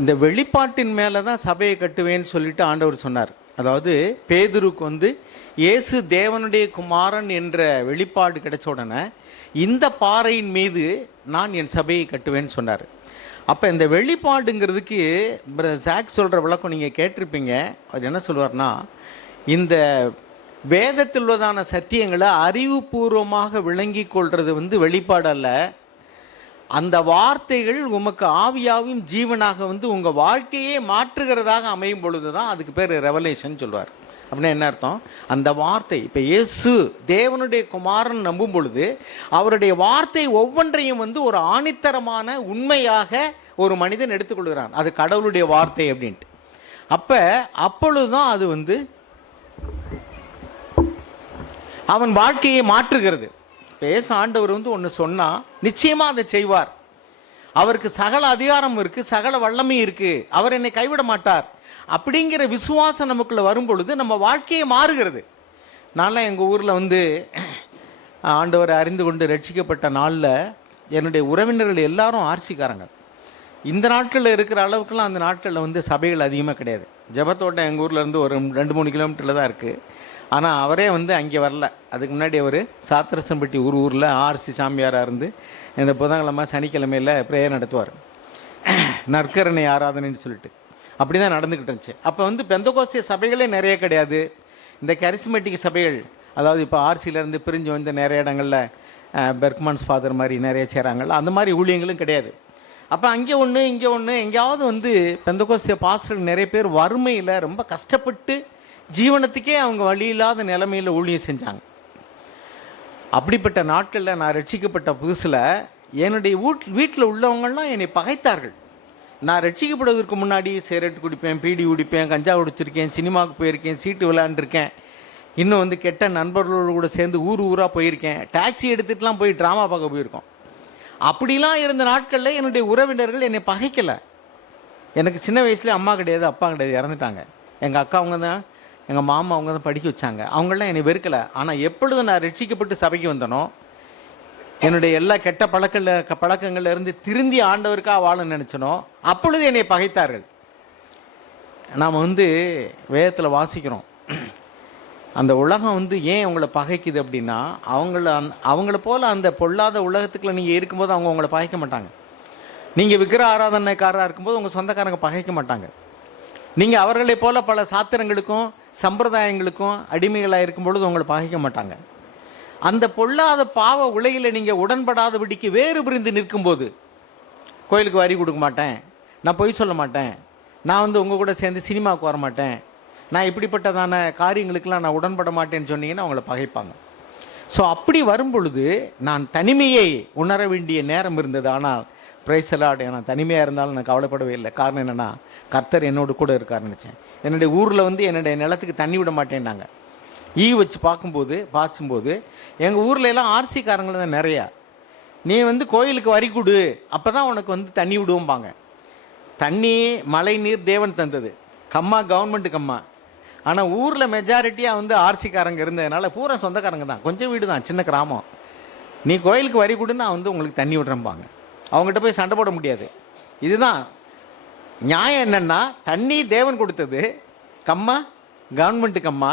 இந்த வெளிப்பாட்டின் மேலே தான் சபையை கட்டுவேன்னு சொல்லிட்டு ஆண்டவர் சொன்னார். அதாவது பேதுருக்கு வந்து இயேசு தேவனுடைய குமாரன் என்ற வெளிப்பாடு கிடைச்ச உடனே இந்த பாறையின் மீது நான் என் சபையை கட்டுவேன்னு சொன்னார். அப்போ இந்த வெளிப்பாடுங்கிறதுக்கு சாக் சொல்கிற விளக்கம் நீங்கள் கேட்டிருப்பீங்க. அவர் என்ன சொல்வார்னா, இந்த வேதத்தில் உள்ளதான சத்தியங்களை அறிவுபூர்வமாக விளங்கி கொள்வது வந்து வெளிப்பாடு அல்ல, அந்த வார்த்தைகள் உமக்கு ஆவியாவும் ஜீவனாக வந்து உங்கள் வாழ்க்கையே மாற்றுகிறதாக அமையும் பொழுது தான் அதுக்கு பேர் ரெவலேஷன் சொல்வார். அப்படின்னா என்ன அர்த்தம்? அந்த வார்த்தை இப்போ இயேசு தேவனுடைய குமாரன் நம்பும் பொழுது அவருடைய வார்த்தை ஒவ்வொன்றையும் வந்து ஒரு ஆணித்தரமான உண்மையாக ஒரு மனிதன் எடுத்துக்கொள்கிறான். அது கடவுளுடைய வார்த்தை அப்படின்ட்டு. அப்பொழுதுதான் அது வந்து அவன் வாழ்க்கையை மாற்றுகிறது. பேச ஆண்டவர் வந்து ஒன்று சொன்னால் நிச்சயமாக அதை செய்வார். அவருக்கு சகல அதிகாரம் இருக்குது, சகல வல்லமை இருக்குது, அவர் என்னை கைவிட மாட்டார் அப்படிங்கிற விசுவாசம் நமக்குள்ளே வரும் பொழுது நம்ம வாழ்க்கையை மாறுகிறது. நான்லாம் எங்கள் ஊரில் வந்து ஆண்டவரை அறிந்து கொண்டு ரட்சிக்கப்பட்ட நாளில் என்னுடைய உறவினர்கள் எல்லாரும் ஆர்சிக்காரங்க. இந்த நாட்களில் இருக்கிற அளவுக்குலாம் அந்த நாட்களில் வந்து சபைகள் அதிகமாக கிடையாது. ஜெபத்தோட்டம் எங்கள் ஊர்லேருந்து ஒரு 2-3 கிலோமீட்டரில் தான் இருக்குது. ஆனால் அவரே வந்து அங்கே வரல. அதுக்கு முன்னாடி அவர் சாத்திரசம்பட்டி ஊரில் ஆர்சி சாமியாராக இருந்து இந்த புதன்கிழமை சனிக்கிழமையில் ப்ரேயர் நடத்துவார், நற்கரணை ஆராதனைன்னு சொல்லிட்டு. அப்படி தான் நடந்துக்கிட்டு இருந்துச்சு. அப்போ வந்து பெந்தகோஸ்திய சபைகளே நிறைய கிடையாது. இந்த கரிஸ்மெட்டிக் சபைகள், அதாவது இப்போ ஆர்சியிலேருந்து பிரிஞ்சு வந்து நிறைய இடங்களில் பெர்க்மான்ஸ் ஃபாதர் மாதிரி நிறைய செய்கிறாங்கல்ல, அந்த மாதிரி ஊழியங்களும் கிடையாது. அப்போ அங்கே ஒன்று இங்கே ஒன்று, எங்கேயாவது வந்து பெந்தகோஸ்திய பாஸ்டர்கள் நிறைய பேர் வறுமையில் ரொம்ப கஷ்டப்பட்டு ஜீவனத்துக்கே அவங்க வழி இல்லாத நிலைமையில் ஊழியம் செஞ்சாங்க. அப்படிப்பட்ட நாட்களில் நான் ரட்சிக்கப்பட்ட புதுசில் என்னுடைய வீட்டில் உள்ளவங்கள்லாம் என்னை பகைத்தார்கள். நான் ரட்சிக்கப்படுவதற்கு முன்னாடி சிகரெட் குடிப்பேன், பீடி குடிப்பேன், கஞ்சா குடிச்சிருக்கேன், சினிமாவுக்கு போயிருக்கேன், சீட்டு விளையாண்டுருக்கேன், இன்னும் வந்து கெட்ட நண்பர்களோடு கூட சேர்ந்து ஊராக போயிருக்கேன், டாக்ஸி எடுத்துகிட்டுலாம் போய் ட்ராமா பார்க்க போயிருக்கோம். அப்படிலாம் இருந்த நாட்களில் என்னுடைய உறவினர்கள் என்னை பகைக்கலை. எனக்கு சின்ன வயசுலேயே அம்மா கிடையாது, அப்பா கிடையாது, இறந்துட்டாங்க. எங்கள் அக்கா அவங்க தான், எங்கள் மாமா அவங்க தான் படிக்க வச்சாங்க. அவங்களாம் என்னை வெறுக்கலை. ஆனால் எப்பொழுது நான் ரட்சிக்கப்பட்டு சபைக்கு வந்தனோ, என்னுடைய எல்லா கெட்ட பழக்கங்கள்ல இருந்து திருந்தி ஆண்டவருக்காக வாழ நினைச்சனோ, அப்பொழுது என்னை பகைத்தார்கள். நாம் வந்து வேதத்தில் வாசிக்கிறோம், அந்த உலகம் வந்து ஏன் உங்களை பகைக்குது அப்படின்னா, அவங்கள போல அந்த பொல்லாத உலகத்துக்குள்ள நீங்கள் இருக்கும்போது அவங்க உங்களை பகைக்க மாட்டாங்க. நீங்கள் விக்கிர ஆராதனைக்காரராக இருக்கும்போது உங்கள் சொந்தக்காரங்க பகைக்க மாட்டாங்க. நீங்கள் அவர்களை போல பல சாத்திரங்களுக்கும் சம்பிரதாயங்களுக்கும் அடிமைகளாக இருக்கும் பொழுது உங்களை பகைக்க மாட்டாங்க. அந்த பொல்லாத பாவ உலகில் நீங்கள் உடன்படாதபடிக்கு வேறு பிரிந்து நிற்கும்போது, கோயிலுக்கு வரி கொடுக்க மாட்டேன், நான் பொய் சொல்ல மாட்டேன், நான் வந்து உங்கள் கூட சேர்ந்து சினிமாவுக்கு வர மாட்டேன், நான் இப்படிப்பட்டதான காரியங்களுக்கெல்லாம் நான் உடன்பட மாட்டேன்னு சொன்னீங்கன்னா அவங்கள பகைப்பாங்க. ஸோ அப்படி வரும் பொழுது நான் தனிமையை உணர வேண்டிய நேரம் இருந்தது. ஆனால் பிரைசலாடு, நான் தனிமையாக இருந்தாலும் நான் கவலைப்படவே இல்லை. காரணம் என்னென்னா, கர்த்தர் என்னோடு கூட இருக்காருன்னு நினச்சேன். என்னுடைய ஊரில் வந்து என்னுடைய நிலத்துக்கு தண்ணி விட மாட்டேன்னாங்க. வச்சு பாய்ச்சும்போது எங்கள் ஊரில் எல்லாம் ஆர்சிக்காரங்கள தான் நிறையா. நீ வந்து கோயிலுக்கு வரி கொடு, அப்போ தான் உனக்கு வந்து தண்ணி விடுவோம்பாங்க. தண்ணி மழை நீர் தேவன் தந்தது, கம்மா கவர்மெண்ட்டு கம்மா. ஆனால் ஊரில் மெஜாரிட்டியாக வந்து ஆர்சிக்காரங்க இருந்ததுனால பூரா சொந்தக்காரங்க தான், கொஞ்சம் வீடு தான், சின்ன கிராமம். நீ கோயிலுக்கு வரி கொடு, நான் வந்து உங்களுக்கு தண்ணி விடுறேன்பாங்க. அவங்ககிட்ட போய் சண்டை போட முடியாது. இதுதான் நியாயம். என்னென்னா, தண்ணி தேவன் கொடுத்தது, கம்மா கவர்மெண்ட்டு கம்மா.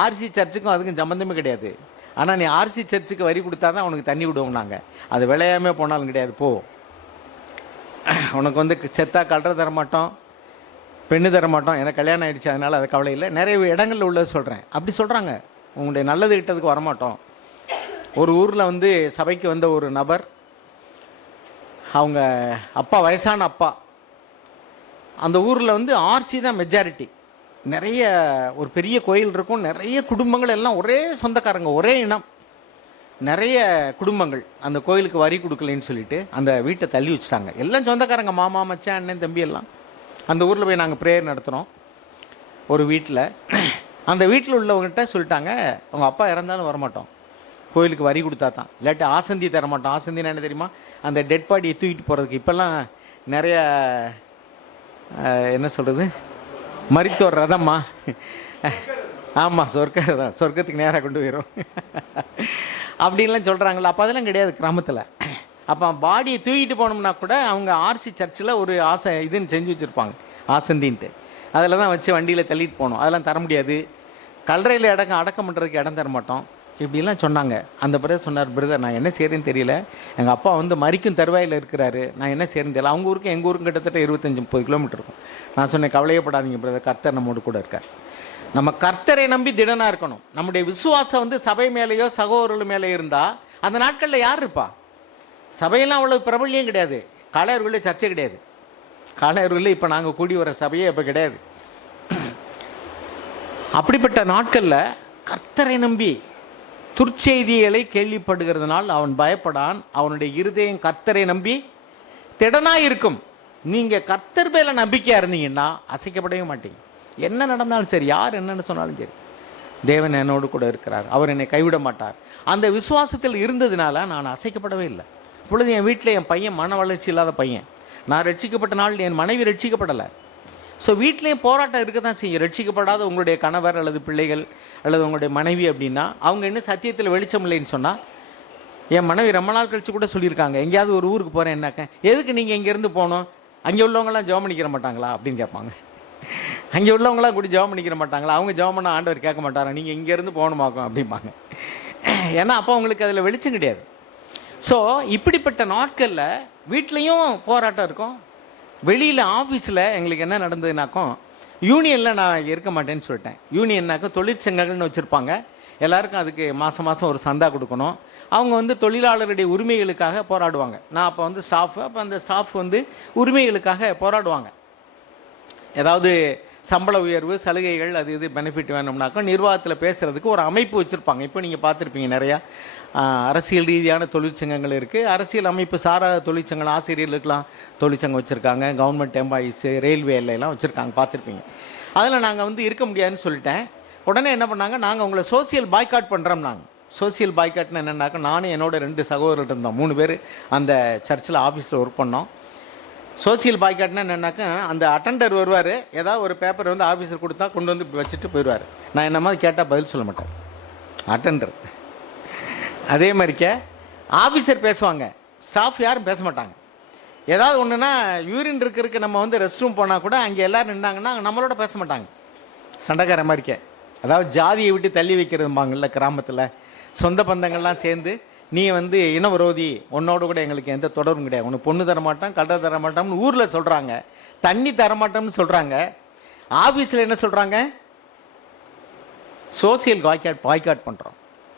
ஆர்சி சர்ச்சுக்கும் அதுக்கும் சம்மந்தமே கிடையாது. ஆனால் நீ ஆர்சி சர்ச்சுக்கு வரி கொடுத்தா தான் உனக்கு தண்ணி விடுவோம். நாங்கள் அது விளையாமே போனாலும் கிடையாது. போ, உனக்கு வந்து செத்தா கல்ற தர மாட்டோம், பெண்ணு தர மாட்டோம். எனக்கு கல்யாணம் ஆகிடுச்சு, அதனால் அது கவலை இல்லை. நிறைய இடங்களில் உள்ளது சொல்கிறேன். அப்படி சொல்கிறாங்க, உங்களுடைய நல்லது கிட்டதுக்கு வரமாட்டோம். ஒரு ஊரில் வந்து சபைக்கு வந்த ஒரு நபர், அவங்க அப்பா வயசான அப்பா, அந்த ஊரில் வந்து ஆர்சி தான் மெஜாரிட்டி. நிறைய ஒரு பெரிய கோயில் இருக்கும், நிறைய குடும்பங்கள் எல்லாம் ஒரே சொந்தக்காரங்க, ஒரே இனம், நிறைய குடும்பங்கள். அந்த கோயிலுக்கு வரி கொடுக்கலன்னு சொல்லிட்டு அந்த வீட்டை தள்ளி வச்சுட்டாங்க. எல்லாம் சொந்தக்காரங்க, மாமா மச்சான் அண்ணன் தம்பி எல்லாம். அந்த ஊரில் போய் நாங்கள் ப்ரேயர் நடத்துகிறோம் ஒரு வீட்டில். அந்த வீட்டில் உள்ளவங்ககிட்ட சொல்லிட்டாங்க, உங்கள் அப்பா இறந்தாலும் வரமாட்டோம், கோயிலுக்கு வரி கொடுத்தா தான், இல்லாட்டி ஆசந்தி தர மாட்டோம். ஆசந்தினா என்ன தெரியுமா? அந்த டெட் பாடியை தூக்கிட்டு போகிறதுக்கு. இப்போல்லாம் நிறைய என்ன சொல்கிறது, மரித்தோர் ரதம்மா, ஆமாம் சொர்க்கத்துக்கு நேராக கொண்டு போயிடும் அப்படின்லாம் சொல்கிறாங்களா? அப்போ அதெல்லாம் கிடையாது கிராமத்தில். அப்போ பாடியை தூக்கிட்டு போனோம்னா கூட அவங்க ஆர்சி சர்ச்சில் ஒரு ஆசை இதுன்னு செஞ்சு வச்சுருப்பாங்க, ஆசந்தின்ட்டு. அதில் தான் வச்சு வண்டியில் தள்ளிட்டு போகணும். அதெல்லாம் தர முடியாது. கல்லறையில் அடக்கம் பண்ணுறதுக்கு இடம் தர மாட்டோம், இப்படிலாம் சொன்னாங்க. அந்த பிரதர் சொன்னார், பிரதர் நான் என்ன செய்கிறேன்னு தெரியல, எங்கள் அப்பா வந்து மரிக்கும் தருவாயில் இருக்கிறாரு, நான் என்ன செய்கிறேன்னு தெரியல. அவங்க ஊருக்கு எங்கள் ஊருக்கும் கிட்டத்தட்ட 25-30 கிலோமீட்டர் இருக்கும். நான் சொன்னேன், கவலையப்படாதீங்க பிரதர், கர்த்தர் நம்மோடு கூட இருக்கார். நம்ம கர்த்தரை நம்பி திடனாக இருக்கணும். நம்முடைய விசுவாசம் வந்து சபை மேலேயோ சகோதரர்கள் மேலே இருந்தால் அந்த நாட்களில் யார் இருப்பா? சபையெல்லாம் அவ்வளோ பிரபல்யம் கிடையாது. காளையர்களில் சர்ச்சை கிடையாது. காளையர்களில் இப்போ நாங்கள் கூடி வர சபையே இப்போ கிடையாது. அப்படிப்பட்ட நாட்களில் கர்த்தரை நம்பி துர்ச்செய்திகளை கேள்விப்படுகிறதுனால் அவன் பயப்படான். அவனுடைய இருதயம் கர்த்தரை நம்பி திடனாக இருக்கும். நீங்கள் கர்த்தர் மேல நம்பிக்கையாக இருந்தீங்கன்னா அசைக்கப்படவே மாட்டீங்க. என்ன நடந்தாலும் சரி, யார் என்னன்னு சொன்னாலும் சரி, தேவன் என்னோடு கூட இருக்கிறார், அவர் என்னை கைவிட மாட்டார். அந்த விசுவாசத்தில் இருந்ததுனால நான் அசைக்கப்படவே இல்லை. இப்பொழுது என் வீட்டில் என் பையன் மன வளர்ச்சி இல்லாத பையன். நான் ரட்சிக்கப்பட்ட நாள் என் மனைவி ரட்சிக்கப்படலை. ஸோ வீட்லேயும் போராட்டம் இருக்க தான் செய்யும். ரட்சிக்கப்படாத உங்களுடைய கணவர் அல்லது பிள்ளைகள் அல்லது உங்களுடைய மனைவி அப்படின்னா அவங்க இன்னும் சத்தியத்தில் வெளிச்சம் இல்லைன்னு சொன்னால், என் மனைவி ரொம்ப நாள் கழிச்சு கூட சொல்லியிருக்காங்க, எங்கேயாவது ஒரு ஊருக்கு போகிறேன் என்னாக்க, எதுக்கு நீங்கள் இங்கேருந்து போகணும், அங்கே உள்ளவங்களாம் ஜெபம் பண்ணிக்கிற மாட்டாங்களா அப்படின்னு கேட்பாங்க. அங்கே உள்ளவங்களாம் கூட ஜெபம் பண்ணிக்கிற மாட்டாங்களா, அவங்க ஜெபம் பண்ண ஆண்டவர் கேட்க மாட்டாரா, நீங்கள் இங்கேருந்து போகணுமாக்கும் அப்படிம்பாங்க. ஏன்னா அப்போ அவங்களுக்கு அதில் வெளிச்சம் கிடையாது. ஸோ இப்படிப்பட்ட நாட்களில் வீட்லேயும் போராட்டம் இருக்கும். வெளியில் ஆஃபீஸில் எங்களுக்கு என்ன நடந்ததுனாக்கும், யூனியனில் நான் இருக்க மாட்டேன்னு சொல்லிட்டேன். யூனியன்னாக்க தொழிற்சங்கங்கள்னு வச்சுருப்பாங்க. எல்லாருக்கும் அதுக்கு மாதம் மாதம் ஒரு சந்தா கொடுக்கணும். அவங்க வந்து தொழிலாளருடைய உரிமைகளுக்காக போராடுவாங்க. நான் அப்போ வந்து ஸ்டாஃபு, அப்போ அந்த ஸ்டாஃப் வந்து உரிமைகளுக்காக போராடுவாங்க. ஏதாவது சம்பள உயர்வு, சலுகைகள், அது இது பெனிஃபிட் வேணும்னாக்கா நிர்வாகத்தில் பேசுகிறதுக்கு ஒரு அமைப்பு வச்சுருப்பாங்க. இப்போ நீங்கள் பார்த்துருப்பீங்க, நிறையா அரசியல் ரீதியான தொழிற்சங்கங்கள் இருக்குது. அரசியல் அமைப்பு சாராத தொழிற்சங்கங்கள், ஆசிரியர்களுக்கெல்லாம் தொழிற்சங்கம் வச்சுருக்காங்க, கவர்மெண்ட் எம்ப்ளாயீஸு, ரயில்வே எல்லாம் வச்சுருக்காங்க, பார்த்துருப்பீங்க. அதில் நாங்கள் வந்து இருக்க முடியாதுன்னு சொல்லிட்டேன். உடனே என்ன பண்ணாங்க, நாங்கள் உங்களை சோசியல் பாய்காட் பண்ணுறோம். நாங்கள் சோசியல் பாய்காட்னு என்னென்னாக்கா, நானும் என்னோட 2 சகோதரர்கள் இருந்தோம், 3 பேர் அந்த சர்ச்சில் ஆஃபீஸில் ஒர்க் பண்ணோம். சோசியல் பாய்காட்னா என்னென்னாக்கா, அந்த அட்டெண்டர் வருவார், ஏதாவது ஒரு பேப்பர் வந்து ஆஃபீஸர் கொடுத்தா கொண்டு வந்து வச்சுட்டு போயிடுவார். நான் என்ன மாதிரி கேட்டால் பதில் சொல்ல மாட்டேன், அட்டெண்டர். அதே மாதிரிக்க ஆஃபீஸர் பேசுவாங்க, ஸ்டாஃப் யாரும் பேச மாட்டாங்க. ஏதாவது ஒன்றுனா யூரின் இருக்கிறதுக்கு நம்ம வந்து ரெஸ்ட் ரூம் போனால் கூட அங்கே எல்லோரும் நின்றாங்கன்னா நம்மளோட பேச மாட்டாங்க, சண்டைக்கார மாதிரிக்க. அதாவது ஜாதியை விட்டு தள்ளி வைக்கிறதும்பாங்கள்ல கிராமத்தில், சொந்த பந்தங்கள்லாம் சேர்ந்து, நீ வந்து இன விரோதி, உன்னோட கூட எங்களுக்கு எந்த தொடர்பும் கிடையாது, உனக்கு பொண்ணு தரமாட்டான், கடை தரமாட்டோம்னு ஊரில் சொல்கிறாங்க, தண்ணி தரமாட்டோம்னு சொல்கிறாங்க. ஆஃபீஸில் என்ன சொல்கிறாங்க, சோசியல் பாய்காட் பண்ணுறோம்,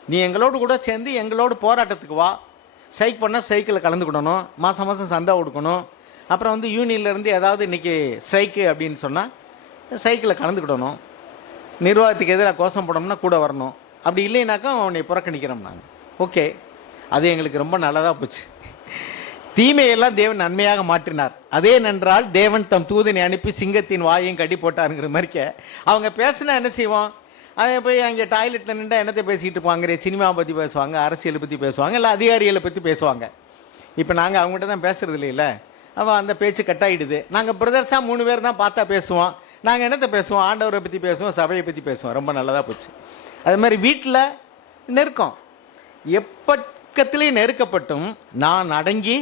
நீ எங்களோடு கூட சேர்ந்து எங்களோட போராட்டத்துக்கு வா, ஸ்ட்ரைக் பண்ணால் ஸ்ட்ரைக்கில் கலந்துக்கிடணும், மாதம் மாதம் சந்தா கொடுக்கணும், அப்புறம் வந்து யூனியன்லேருந்து ஏதாவது இன்றைக்கி ஸ்ட்ரைக்கு அப்படின்னு சொன்னால் ஸ்ட்ரைக்கில் கலந்துக்கிடணும், நிர்வாகத்துக்கு எதிராக கோஷம் போடணும்னா கூட வரணும், அப்படி இல்லைனாக்கா அவனை புறக்கணிக்கிறோம் நாங்கள். ஓகே, அது எங்களுக்கு ரொம்ப நல்லதாக போச்சு. தீமையெல்லாம் தேவன் நன்மையாக மாற்றினார். அதே நன்றால் தேவன் தம் தூதனை அனுப்பி சிங்கத்தின் வாயையும் கட்டி போட்டாருங்கிற மாதிரிக்க அவங்க பேசுனா என்ன செய்வோம், அவன் போய் அங்கே டாய்லெட்டில் நின்று என்னத்தை பேசிக்கிட்டு இருப்பாங்க, சினிமாவை பற்றி பேசுவாங்க, அரசியலை பற்றி பேசுவாங்க, இல்லை அதிகாரிகளை பற்றி பேசுவாங்க. இப்போ நாங்கள் அவங்ககிட்ட தான் பேசுறது இல்லைல்ல, அவன் அந்த பேச்சு கட்டாயிடுது. நாங்கள் பிரதர்ஸாக 3 பேர் தான் பார்த்தா பேசுவோம். நாங்கள் என்னத்தை பேசுவோம், ஆண்டவரை பற்றி பேசுவோம், சபையை பற்றி பேசுவோம். ரொம்ப நல்லதாக போச்சு. அது மாதிரி வீட்டில் நெருக்கம், எப்பக்கத்திலே நெருக்கப்பட்டும் நான் அடங்கி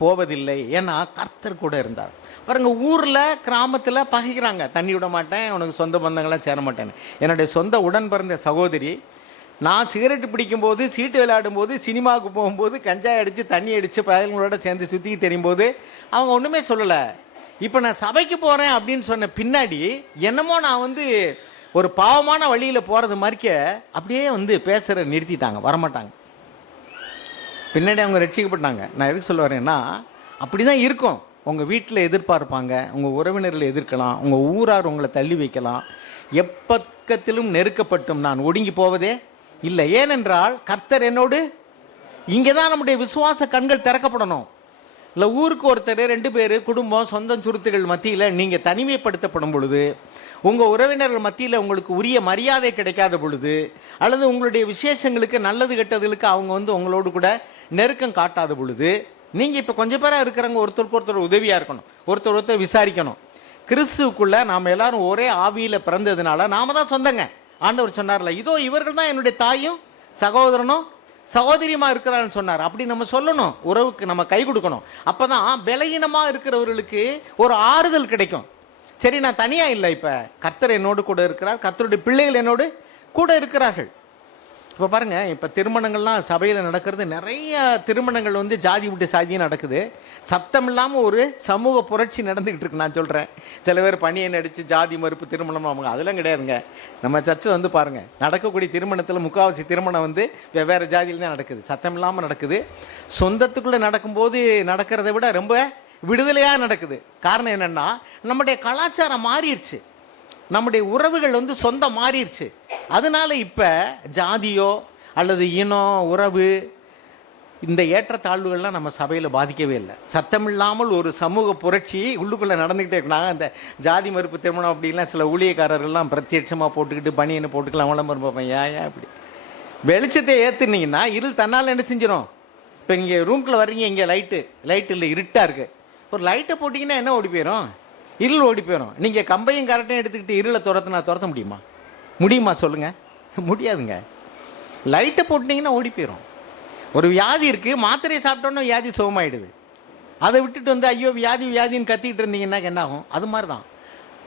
போவதில்லை, ஏன்னா கர்த்தர் கூட இருந்தார். பாருங்க, ஊரில் கிராமத்தில் பகைக்கிறாங்க, தண்ணி விட மாட்டேன், உனக்கு சொந்த பந்தங்கள்லாம் சேர மாட்டேன்னு. என்னுடைய சொந்த உடன் பிறந்த சகோதரி, நான் சிகரெட்டு பிடிக்கும்போது, சீட்டு விளையாடும்போது, சினிமாவுக்கு போகும்போது, கஞ்சாய் அடித்து தண்ணி அடித்து பயல்களோட சேர்ந்து சுற்றி தெரியும்போது அவங்க ஒன்றுமே சொல்லலை. இப்போ நான் சபைக்கு போகிறேன் அப்படின்னு சொன்ன பின்னாடி என்னமோ நான் வந்து ஒரு பாவமான வழியில் போகிறது மாதிரிக்க அப்படியே வந்து பேசுகிற நிறுத்திட்டாங்க, வரமாட்டாங்க. பின்னாடி அவங்க ரட்சிக்கப்பட்டாங்க. நான் எதுக்கு சொல்ல வரேன்னா, அப்படி தான் இருக்கும். உங்கள் வீட்டில் எதிர்பார்ப்பாங்க, உங்கள் உறவினர்களை எதிர்க்கலாம், உங்கள் ஊரார் உங்களை தள்ளி வைக்கலாம். எப்பக்கத்திலும் நெருக்கப்பட்டும் நான் ஒடுங்கி போவதே இல்லை, ஏனென்றால் கர்த்தர் என்னோடு. இங்கே தான் நம்முடைய விசுவாச கண்கள் திறக்கப்படணும். இல்லை ஊருக்கு ஒருத்தர் 2 பேர் குடும்பம் சொந்தம் சுருத்துகள் மத்தியில் நீங்கள் தனிமைப்படுத்தப்படும் பொழுது, உங்கள் உறவினர்கள் மத்தியில் உங்களுக்கு உரிய மரியாதை கிடைக்காத பொழுது, அல்லது உங்களுடைய விசேஷங்களுக்கு நல்லது கெட்டதுகளுக்கு அவங்க வந்து உங்களோடு கூட நெருக்கம் காட்டாத பொழுது, நீங்கள் இப்போ கொஞ்சம் பேராக இருக்கிறவங்க ஒருத்தருக்கு ஒருத்தர் உதவியாக இருக்கணும், ஒருத்தர் விசாரிக்கணும். கிறிஸ்துவுக்குள்ளே நாம் எல்லாரும் ஒரே ஆவியில் பிறந்ததுனால நாம தான் சொந்தங்க. ஆண்டவர் சொன்னார்ல, இதோ இவர்கள் தான் என்னுடைய தாயும் சகோதரனும் சகோதரியமா இருக்கிறான்னு சொன்னார். அப்படி நம்ம சொல்லணும், உறவுக்கு நம்ம கை கொடுக்கணும். அப்பதான் பலகீனமா இருக்கிறவர்களுக்கு ஒரு ஆறுதல் கிடைக்கும். சரி, நான் தனியா இல்லை, இப்ப கர்த்தர் என்னோடு கூட இருக்கிறார், கர்த்தருடைய பிள்ளைகள் என்னோடு கூட இருக்கிறார்கள். இப்போ பாருங்க, இப்போ திருமணங்கள்லாம் சபையில் நடக்கிறது, நிறைய திருமணங்கள் வந்து ஜாதி விட்டு சாதியும் நடக்குது. சத்தம் இல்லாமல் ஒரு சமூக புரட்சி நடந்துகிட்டு இருக்கு. நான் சொல்கிறேன், சில பேர் பணியை நடித்து ஜாதி மறுப்பு திருமணம் அவங்க அதெல்லாம் கிடையாதுங்க. நம்ம சர்ச்சில் வந்து பாருங்கள், நடக்கக்கூடிய திருமணத்தில் முக்கால்வாசி திருமணம் வந்து வெவ்வேறு ஜாதியில் தான் நடக்குது, சத்தம் இல்லாமல் நடக்குது. சொந்தத்துக்குள்ளே நடக்கும்போது நடக்கிறத விட ரொம்ப விடுதலையாக நடக்குது. காரணம் என்னென்னா, நம்முடைய கலாச்சாரம் மாறிடுச்சு, நம்முடைய உறவுகள் வந்து சொந்தம் மாறிடுச்சு. அதனால இப்போ ஜாதியோ அல்லது இனம் உறவு இந்த ஏற்றத்தாழ்வுகள்லாம் நம்ம சபையில் பாதிக்கவே இல்லை. சத்தமில்லாமல் ஒரு சமூக புரட்சி உள்ளுக்குள்ளே நடந்துக்கிட்டே இருக்காங்க. அந்த ஜாதி மறுப்பு திருமணம் அப்படின்லாம் சில ஊழியக்காரர்கள்லாம் பிரத்யட்சமாக போட்டுக்கிட்டு பனியனை போட்டுக்கலாம் விளம்பரம் பார்ப்பேன். ஏன் அப்படி வெளிச்சத்தை ஏற்றுனீங்கன்னா இருள் தன்னால் என்ன செஞ்சிடும்? இப்போ இங்கே ரூம்குள்ளே வர்றீங்க, இங்கே லைட்டு இல்லை, இருட்டாக இருக்குது. ஒரு லைட்டை போட்டிங்கன்னா என்ன ஓடி போயிடும்? இருள் ஓடி போயிடும். நீங்கள் கம்பையும் கரெக்டாக எடுத்துக்கிட்டு இருளை துரத்த முடியுமா சொல்லுங்கள்? முடியாதுங்க. லைட்டை போட்டிங்கன்னா ஓடி போயிடும். ஒரு வியாதி இருக்குது, மாத்திரையை சாப்பிட்டோன்னா வியாதி சுகமாயிடுது. அதை விட்டுட்டு வந்து ஐயோ வியாதின்னு கத்திக்கிட்டு இருந்தீங்கன்னா என்ன ஆகும்? அது மாதிரி தான்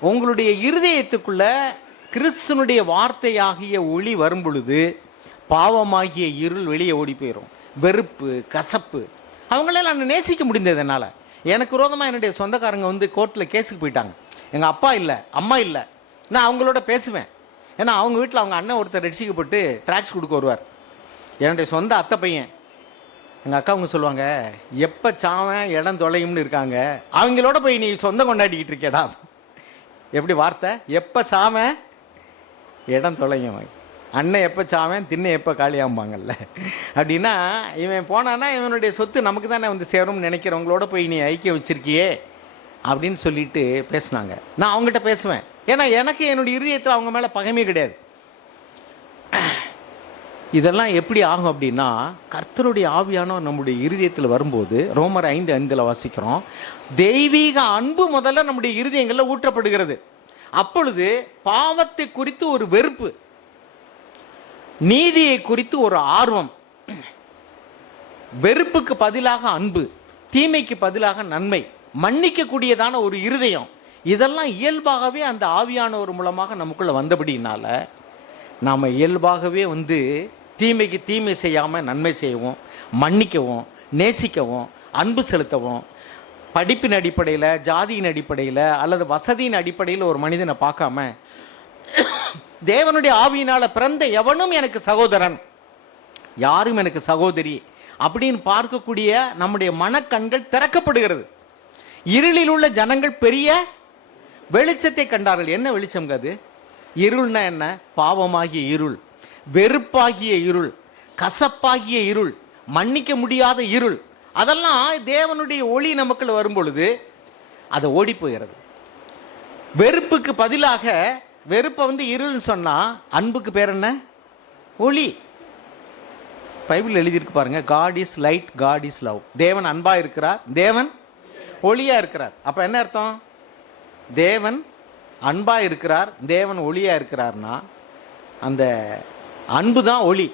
உங்களுடைய இருதயத்துக்குள்ள கிறிஸ்துனுடைய வார்த்தையாகிய ஒளி வரும் பொழுது பாவமாகிய இருள் வெளியே ஓடி போயிடும். வெறுப்பு, கசப்பு, அவங்களெல்லாம் நான் நேசிக்க முடிந்தது என்னால். எனக்கு விரோதமாக என்னுடைய சொந்தக்காரங்க வந்து கோர்ட்டில் கேஸுக்கு போயிட்டாங்க. எங்கள் அப்பா இல்லை, அம்மா இல்லை, நான் அவங்களோட பேசுவேன். ஏன்னா அவங்க வீட்டில் அவங்க அண்ணன் ஒருத்தர் ரட்சிக்கப்பட்டு ட்ராக்ஸ் கொடுக்க வருவார். என்னுடைய சொந்த அத்தை பையன். எங்கள் அக்கா அவங்க சொல்லுவாங்க, எப்போ சாவன் இடம் தொலையும்னு இருக்காங்க, அவங்களோட போய் நீ சொந்தம் கொண்டாடிக்கிட்டு இருக்கேடா. எப்படி வார்த்தை? எப்போ சாவன் இடம் தொலையும், அண்ணன் எப்போ சாவன் திண்ணை எப்போ காலியாகும்பாங்கல்ல. அப்படின்னா இவன் போனான்னா இவனுடைய சொத்து நமக்கு தானே வந்து சேரும்னு நினைக்கிறவங்களோட போய் நீ ஐக்கியம் வச்சிருக்கியே அப்படின்னு சொல்லிட்டு பேசினாங்க. நான் அவங்ககிட்ட பேசுவேன், ஏன்னா எனக்கு என்னுடைய இருதயத்தில் அவங்க மேலே பகைமே கிடையாது. இதெல்லாம் எப்படி ஆகும் அப்படின்னா, கர்த்தருடைய ஆவியானவர் நம்முடைய இருதயத்தில் வரும்போது, ரோமர் 5:5 வாசிக்கிறோம், தெய்வீக அன்பு முதல்ல நம்முடைய இருதயங்களில் ஊற்றப்படுகிறது. அப்பொழுது பாவத்தை குறித்து ஒரு வெறுப்பு, நீதியை குறித்து ஒரு ஆர்வம், வெறுப்புக்கு பதிலாக அன்பு, தீமைக்கு பதிலாக நன்மை, மன்னிக்க கூடியதான ஒரு இருதயம், இதெல்லாம் இயல்பாகவே அந்த ஆவியானவர் மூலமாக நமக்குள்ள வந்தபடினால நாம் இயல்பாகவே வந்து தீமைக்கு தீமை செய்யாமல் நன்மை செய்யவும், மன்னிக்கவும், நேசிக்கவும், அன்பு செலுத்தவும், படிப்பின் அடிப்படையில், ஜாதியின் அடிப்படையில் அல்லது வசதியின் அடிப்படையில் ஒரு மனிதனை பார்க்காம தேவனுடைய ஆவியினால் பிறந்த எவனும் எனக்கு சகோதரன், யாரும் எனக்கு சகோதரி அப்படின்னு பார்க்கக்கூடிய நம்முடைய மனக்கண்கள் திறக்கப்படுகிறது. இருளில் உள்ள ஜனங்கள் பெரிய வெளிச்சத்தை கண்டார்கள். என்ன வெளிச்சம்? அது இருள்னா என்ன? பாவமாகிய இருள், வெறுப்பாகிய இருள், கசப்பாகிய இருள், மன்னிக்க முடியாத இருள். அதெல்லாம் தேவனுடைய ஒளி நமக்குள்ள வரும் பொழுது அதை ஓடி போகிறது. வெறுப்புக்கு பதிலாக, வெறுப்பை வந்து இருள்னு சொன்னா, அன்புக்கு பேர் என்ன? ஒளி. பைபிள் எழுதியிருக்கு பாருங்க, God is light, God is love. தேவன் அன்பா இருக்கிறார், தேவன் ஒளியா இருக்கிறார். அப்ப என்ன அர்த்தம்? தேவன் அன்பா இருக்கிறார், தேவன் ஒளியா இருக்கிறார்னா அந்த அன்பு தான் ஒளி,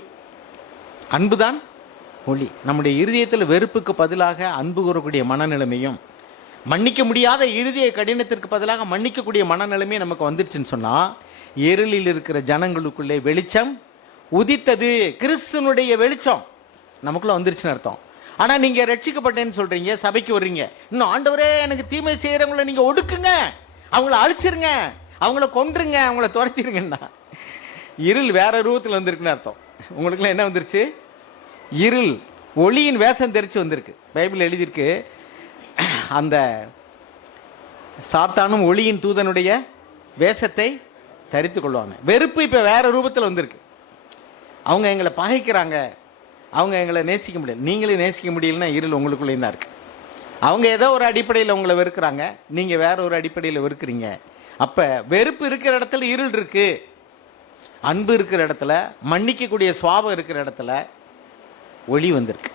அன்பு தான் ஒளி. நம்முடைய இருதயத்தில் வெறுப்புக்கு பதிலாக அன்பு கூறக்கூடிய மனநிலைமையும், மன்னிக்க முடியாத இருதய கடினத்திற்கு பதிலாக மன்னிக்கக்கூடிய மனநிலைமையும் நமக்கு வந்துடுச்சுன்னு சொன்னா, இருளில் இருக்கிற ஜனங்களுக்குள்ளே வெளிச்சம் உதித்தது. கிறிஸ்துனுடைய வெளிச்சம் நமக்குள்ள வந்துருச்சுன்னு அர்த்தம். ஆனா நீங்க ரட்சிக்கப்பட்டேன்னு சொல்றீங்க, சபைக்கு வர்றீங்க, இன்னும் ஆண்டவரே எனக்கு தீமை செய்யறவங்களை நீங்க ஒடுக்குங்க, அவங்கள அழிச்சிருங்க, அவங்கள கொன்றுங்க, அவங்கள துரத்திருங்கன்னா, இருள் வேற ரூபத்தில் வந்திருக்குன்னு அர்த்தம். உங்களுக்குலாம் என்ன வந்துருச்சு? இருள் ஒளியின் வேஷம் தெரிச்சு வந்திருக்கு. பைபிள் எழுதியிருக்கு, அந்த சாத்தானும் ஒளியின் தூதனுடைய வேஷத்தை தரித்து கொள்வாங்க. வெறுப்பு இப்ப வேற ரூபத்தில் வந்திருக்கு. அவங்க எங்களை பகைக்கிறாங்க, அவங்க எங்களை நேசிக்க முடியல. நீங்களே நேசிக்க முடியலன்னா இருள் உங்களுக்குள்ளேயும் தான் இருக்கு. அவங்க ஏதோ ஒரு அடிப்படையில் உங்களை வெறுக்கிறாங்க, நீங்க வேற ஒரு அடிப்படையில் வெறுக்கிறீங்க. அப்ப வெறுப்பு இருக்கிற இடத்துல இருள் இருக்கு, அன்பு இருக்கிற இடத்துல, மன்னிக்கக்கூடிய சுவாபம் இருக்கிற இடத்துல ஒளி வந்திருக்கு.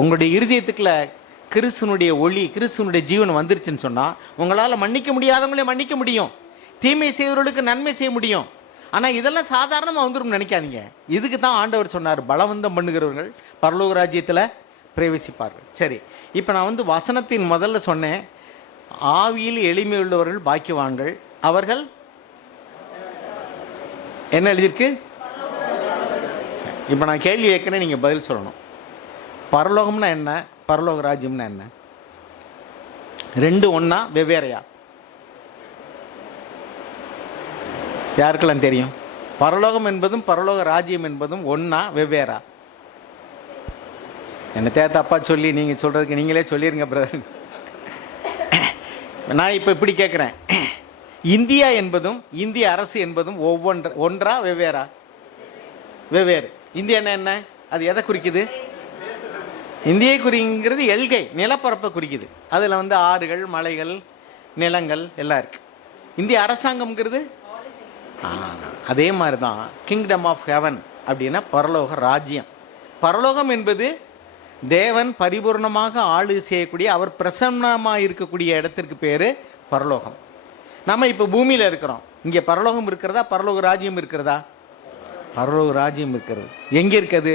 உங்களுடைய இருதயத்துக்குள்ள கிறிஸ்துனுடைய ஒளி, கிறிஸ்துனுடைய ஜீவன் வந்துருச்சுன்னு சொன்னா, உங்களால் மன்னிக்க முடியாதவங்களே மன்னிக்க முடியும், தீமை செய்வர்களுக்கு நன்மை செய்ய முடியும், ஆனால் இதெல்லாம் சாதாரணமாக வந்துடும் நினைக்காதீங்க. இதுக்கு தான் ஆண்டவர் சொன்னார், பலவந்தம் பண்ணுகிறவர்கள் பரலோக ராஜ்யத்தில் பிரவேசிப்பார்கள். சரி, இப்போ நான் வசனத்தின் முதல்ல சொன்னேன், ஆவியில் எளிமையுள்ளவர்கள் பாக்கியவான்கள், அவர்கள் என்ன எழுதியிருக்கு? இப்போ நான் கேள்வி கேட்குறேன், நீங்கள் பதில் சொல்லணும். பரலோகம்னா என்ன, பரலோக ராஜ்யம்னா என்ன? ரெண்டு ஒன்றா வெவ்வேறையா? யாருக்கெல்லாம் தெரியும்? பரலோகம் என்பதும் பரலோக ராஜ்யம் என்பதும் ஒன்றா வெவ்வேறா? என்ன தப்பா சொல்லி நீங்கள் சொல்கிறதுக்கு நீங்களே சொல்லிடுங்க பிரதர். நான் இப்போ இப்படி கேட்குறேன், இந்தியா என்பதும் இந்திய அரசு என்பதும் ஒன்றா வெவ்வேறா? வெவ்வேறு. இந்தியா என்ன, அது எதை குறிக்குது? இந்தியை குறிங்கிறது எல்கை, நிலப்பரப்பை குறிக்குது. அதில் ஆறுகள், மலைகள், நிலங்கள் எல்லாம் இருக்கு. இந்திய அரசாங்கம்ங்கிறது அதே மாதிரி தான். கிங்டம் ஆஃப் ஹெவன் அப்படின்னா பரலோக ராஜ்யம். பரலோகம் என்பது தேவன் பரிபூர்ணமாக ஆளு செய்யக்கூடிய, அவர் பிரசன்னமாக இருக்கக்கூடிய இடத்திற்கு பேர் பரலோகம். நம்ம இப்போ பூமியில் இருக்கிறோம், இங்கே பரலோகம் இருக்கிறதா, பரலோக ராஜ்யம் இருக்கிறதா? பரலோக ராஜ்யம் இருக்கிறது. எங்கே இருக்குது?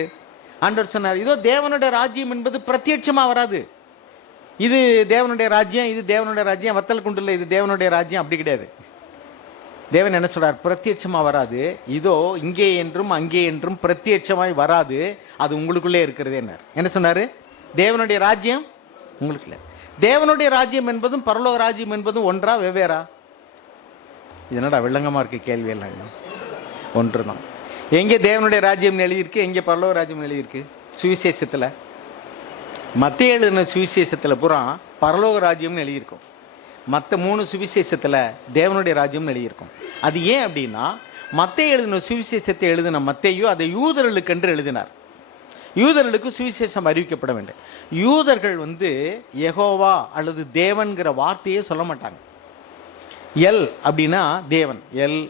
ஆண்டவர் சொன்னார், இதோ தேவனுடைய ராஜ்யம் என்பது பிரத்யட்சமாக வராது. இது தேவனுடைய ராஜ்யம், இது தேவனுடைய ராஜ்யம், வத்தல் குண்டுல இது தேவனுடைய ராஜ்யம், அப்படி கிடையாது. தேவன் என்ன சொல்றார்? பிரத்யட்சமாக வராது. இதோ இங்கே என்றும் அங்கே என்றும் பிரத்யட்சமாய் வராது, அது உங்களுக்குள்ளே இருக்கிறது. என்ன சொன்னார்? தேவனுடைய ராஜ்யம் உங்களுக்குள்ள. தேவனுடைய ராஜ்யம் என்பதும் பரலோக ராஜ்யம் என்பதும் ஒன்றா வெவ்வேறா? இதனடா வில்லங்கமாக இருக்க கேள்வி எல்லாம். ஒன்று தான். எங்கே தேவனுடைய ராஜ்யம் எழுதியிருக்கு, எங்கே பரலோக ராஜ்யம் எழுதியிருக்கு? சுவிசேஷத்தில். மத்திய எழுதின சுவிசேஷத்தில் பூரா பரலோக ராஜ்யம்னு எழுதியிருக்கும். மற்ற 3 சுவிசேஷத்தில் தேவனுடைய ராஜ்யம்னு எழுதியிருக்கும். அது ஏன் அப்படின்னா, மத்திய எழுதின சுவிசேஷத்தை எழுதின மத்தேயு அதை யூதர்களுக்கு என்று எழுதினார். யூதர்களுக்கு சுவிசேஷம் அறிவிக்கப்பட வேண்டும். யூதர்கள் யெகோவா அல்லது தேவன்கிற வார்த்தையே சொல்ல மாட்டாங்க. எல் அப்படின்னா தேவன், எல்,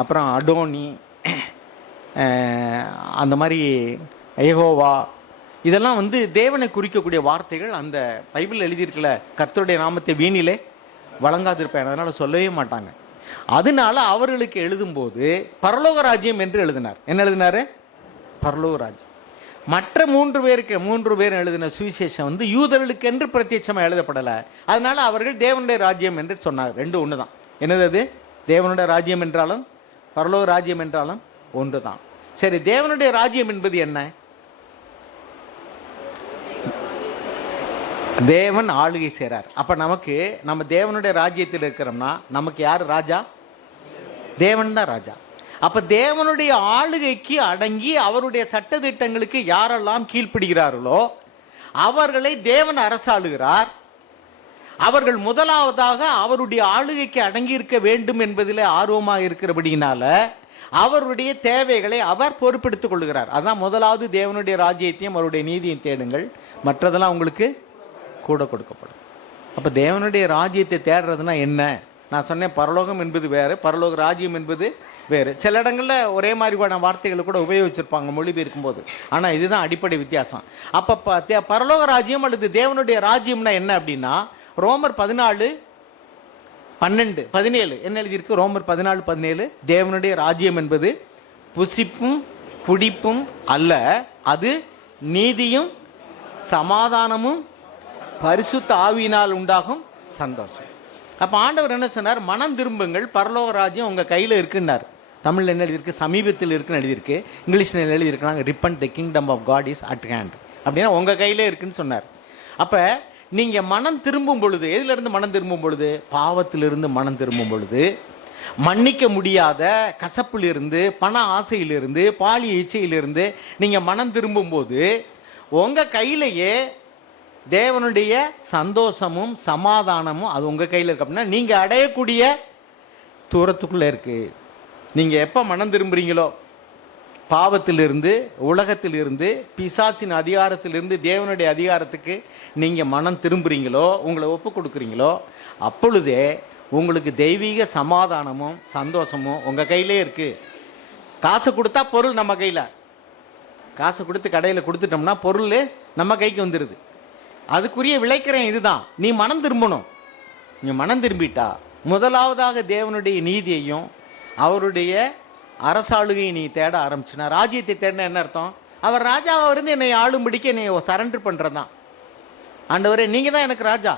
அப்புறம் அடோனி, அந்த மாதிரி யெகோவா, இதெல்லாம் தேவனை குறிக்கக்கூடிய வார்த்தைகள். அந்த பைபிள் எழுதியிருக்கல, கர்த்தருடைய நாமத்தை வீணிலே வழங்காதிருப்பேன், அதனால் சொல்லவே மாட்டாங்க. அதனால அவர்களுக்கு எழுதும்போது பரலோக ராஜ்யம் என்று எழுதினார். என்ன எழுதினாரு? பரலோக ராஜ்யம். மற்ற 3 பேர் எழுதின சுவிசேஷம் யூதர்களுக்கு என்று பிரத்யட்சமாக எழுதப்படலை. அதனால அவர்கள் தேவனுடைய ராஜ்யம் என்று சொன்னார். ரெண்டு ஒன்று தான். என்னது அது? தேவனுடைய ராஜ்யம் என்றாலும் பரலோக ராஜ்யம் என்றாலும் ஒன்று தான். சரி, தேவனுடைய ராஜ்யம் என்பது என்ன? தேவன் ஆளுகை செய்கிறார். அப்ப நம்ம தேவனுடைய ராஜ்யத்தில் இருக்கிறோம்னா நமக்கு யார் ராஜா? தேவன் தான் ராஜா. அப்ப தேவனுடைய ஆளுகைக்கு அடங்கி அவருடைய சட்ட திட்டங்களுக்கு யாரெல்லாம் கீழ்ப்படுகிறார்களோ அவர்களை தேவன் அரசாளுகிறார். அவர்கள் முதலாவதாக அவருடைய ஆளுகைக்கு அடங்கி இருக்க வேண்டும் என்பதில் ஆர்வமாக இருக்கிறபடியினால அவருடைய தேவைகளை அவர் பொறுப்பெடுத்துக் கொள்கிறார். அதான் முதலாவது தேவனுடைய ராஜ்யத்தையும் அவருடைய நீதியையும் தேடுங்கள், மற்றதெல்லாம் உங்களுக்கு கூட கொடுக்கப்படும். அப்ப தேவனுடைய ராஜ்யத்தை தேடுறதுனா என்ன? நான் சொன்னேன், பரலோகம் என்பது வேறு, பரலோக ராஜ்யம் என்பது வேறு. சில இடங்கள்ல ஒரே மாதிரியான வார்த்தைகளை கூட உபயோகிச்சிருப்பாங்க மொழிபெயர்க்கும் போது. ஆனா இதுதான் அடிப்படை வித்தியாசம். அப்ப பரலோக ராஜ்யம் அல்லது தேவனுடைய ராஜ்யம்னா என்ன அப்படின்னா, ரோமர் 14:17 என்ன எழுதியிருக்கு? ரோமர் 14:17, தேவனுடைய ராஜ்யம் என்பது புசிப்பும் குடிப்பும் அல்ல, அது நீதியும் சமாதானமும் பரிசுத்த ஆவியினால் உண்டாகும் சந்தோஷம். அப்ப ஆண்டவர் என்ன சொன்னார்? மனம் திரும்புங்கள், பரலோக ராஜ்யம் உங்க கையில இருக்குன்னார். தமிழ்ல என்ன எழுதியிருக்கு? சமீபத்தில் இருக்குன்னு எழுதியிருக்கு. இங்கிலீஷ்ல எழுதியிருக்காங்க, repent the kingdom of God is at hand. அப்படின்னா உங்க கையிலே இருக்குன்னு சொன்னார். அப்ப நீங்க மனம் திரும்பும் பொழுது, எதுல இருந்து மனம் திரும்பும் பொழுது? பாவத்திலிருந்து மனம் திரும்பும் பொழுது, மன்னிக்க முடியாத கசப்பிலிருந்து, பண ஆசையிலிருந்து, பாலிய இச்சையிலிருந்து நீங்க மனம் திரும்பும் போது உங்க கையிலேயே தேவனுடைய சந்தோஷமும் சமாதானமும் அது உங்க கையில் இருக்கு. அப்படின்னா நீங்க அடையக்கூடிய தூரத்துக்குள்ள இருக்கு. நீங்க எப்ப மனம் திரும்புறீங்களோ, பாவத்திலிருந்து, உலகத்திலிருந்து, பிசாசின் அதிகாரத்திலிருந்து தேவனுடைய அதிகாரத்துக்கு நீங்க மனம் திரும்புறீங்களோ, உங்களை ஒப்பு கொடுக்குறீங்களோ, அப்பொழுதே உங்களுக்கு தெய்வீக சமாதானமும் சந்தோஷமும் உங்க கையிலே இருக்கு. காசு கொடுத்தா பொருள் நம்ம கையில, காசு கொடுத்து கடையில் கொடுத்துட்டோம்னா பொருள் நம்ம கைக்கு வந்துடுது. அதுக்குரிய விளைக்கிறேன் இதுதான். நீ மனம் திரும்பணும். நீ மனம் திரும்பிட்டா முதலாவதாக தேவனுடைய நீதியையும் அவருடைய அரசாளுகை நீ தேட ஆரம்பிச்சுனா, ராஜ்யத்தை தேடின என்ன அர்த்தம்? அவர் ராஜாவை இருந்து என்னை ஆளும்படிக்கு என்னை சரண்டர் பண்ணுறதான். ஆண்டவரே நீங்க தான் எனக்கு ராஜா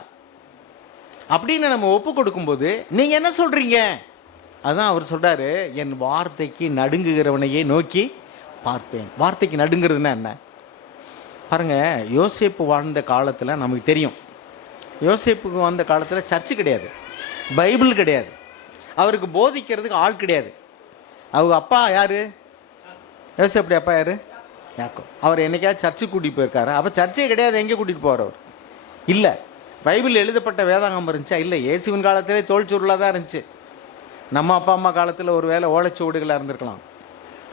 அப்படின்னு நம்ம ஒப்பு கொடுக்கும்போது நீங்க என்ன சொல்றீங்க? அதான் அவர் சொல்றாரு, என் வார்த்தைக்கு நடுங்குகிறவனையே நோக்கி பார்ப்பேன். வார்த்தைக்கு நடுங்கிறதுனா என்ன பாருங்க. யோசேப்பு வாழ்ந்த காலத்தில் நமக்கு தெரியும், யோசேப்புக்கு வாழ்ந்த காலத்தில் சர்ச்சு கிடையாது, பைபிள் கிடையாது, அவருக்கு போதிக்கிறதுக்கு ஆள் கிடையாது. அவங்க அப்பா யாரு? யோசேப்புடைய அப்பா யாரு? யாக்கோபு. அவர் என்னைக்காவது சர்ச்சுக்கு கூட்டிகிட்டு போயிருக்காரு? அப்போ சர்ச்சே கிடையாது, எங்கே கூட்டிகிட்டு போகிறார் அவர்? இல்லை. பைபிள் எழுதப்பட்ட வேதாங்கம் இருந்துச்சா? இல்லை. இயேசுவின் காலத்திலே தோல் சுருளாக தான் இருந்துச்சு. நம்ம அப்பா அம்மா காலத்தில் ஒரு வேளை ஓலைச்சுவடுகளாக இருந்திருக்கலாம்.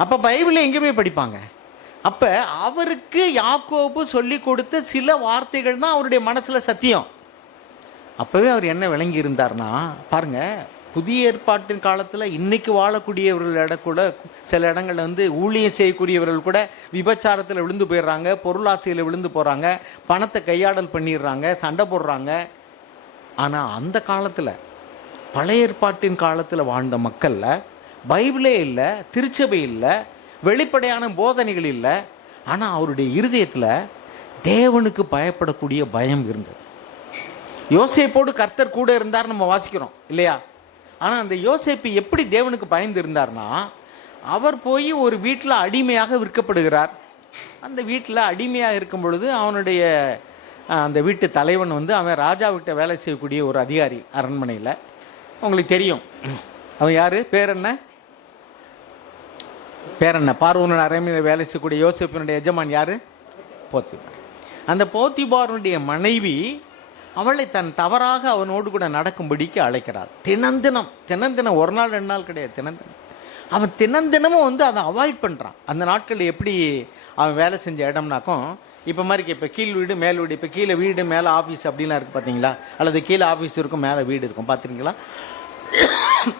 அப்போ பைபிளில் எங்கே போய் படிப்பாங்க? அப்போ அவருக்கு யாக்கோபு சொல்லி கொடுத்த சில வார்த்தைகள் தான் அவருடைய மனசில் சத்தியம். அப்போவே அவர் என்ன விளங்கி இருந்தார்னா பாருங்க, புதிய ஏற்பாட்டின் காலத்தில் இன்னைக்கு வாழக்கூடியவர்களோட கூட சில இடங்களில் வந்து ஊழியம் செய்யக்கூடியவர்கள் கூட விபச்சாரத்தில் விழுந்து போயிடுறாங்க, பொருளாசையில் விழுந்து போகிறாங்க, பணத்தை கையாடல் பண்ணிடுறாங்க, சண்டை போடுறாங்க. ஆனால் அந்த காலத்தில், பழைய ஏற்பாட்டின் காலத்தில் வாழ்ந்த மக்களில் பைபிளே இல்லை, திருச்சபை இல்லை, வெளிப்படையான போதனைகள் இல்லை. ஆனால் அவருடைய இருதயத்தில் தேவனுக்கு பயப்படக்கூடிய பயம் இருந்தது. யோசேப்போடு கர்த்தர் கூட இருந்தார் நம்ம வாசிக்கிறோம் இல்லையா? ஆனால் அந்த யோசேப்பு எப்படி தேவனுக்கு பயந்து இருந்தார்னா, அவர் போய் ஒரு வீட்டில் அடிமையாக விற்கப்படுகிறார். அந்த வீட்டில் அடிமையாக இருக்கும் பொழுது அவனுடைய அந்த வீட்டு தலைவன் வந்து அவன் ராஜாவிட்ட வேலை செய்யக்கூடிய ஒரு அதிகாரி அரண்மனையில். உங்களுக்கு தெரியும் அவன் யார்? பேர் என்ன? பார்வோனோட அரண்மனையில் வேலை செய்யக்கூடிய யோசேப்பினுடைய எஜமான் யார்? போத்திபார். அந்த போத்திபாருடைய மனைவி அவளை தன் தவறாக அவனோடு கூட நடக்கும்படிக்கு அழைக்கிறாள். தினந்தினம் ஒரு நாள் 2 நாள் கிடையாது, தினந்தினம். அவன் தினந்தினமும் வந்து அதை அவாய்ட் பண்ணுறான். அந்த நாட்களில் எப்படி அவன் வேலை செஞ்ச இடம்னாக்கும், இப்போ மாதிரி இப்போ கீழ் வீடு மேல் வீடு, இப்போ கீழே வீடு மேலே ஆஃபீஸ் அப்படிலாம் இருக்குது பார்த்தீங்களா? அல்லது கீழே ஆஃபீஸ் இருக்கும், மேலே வீடு இருக்கும், பார்த்துருக்கீங்களா?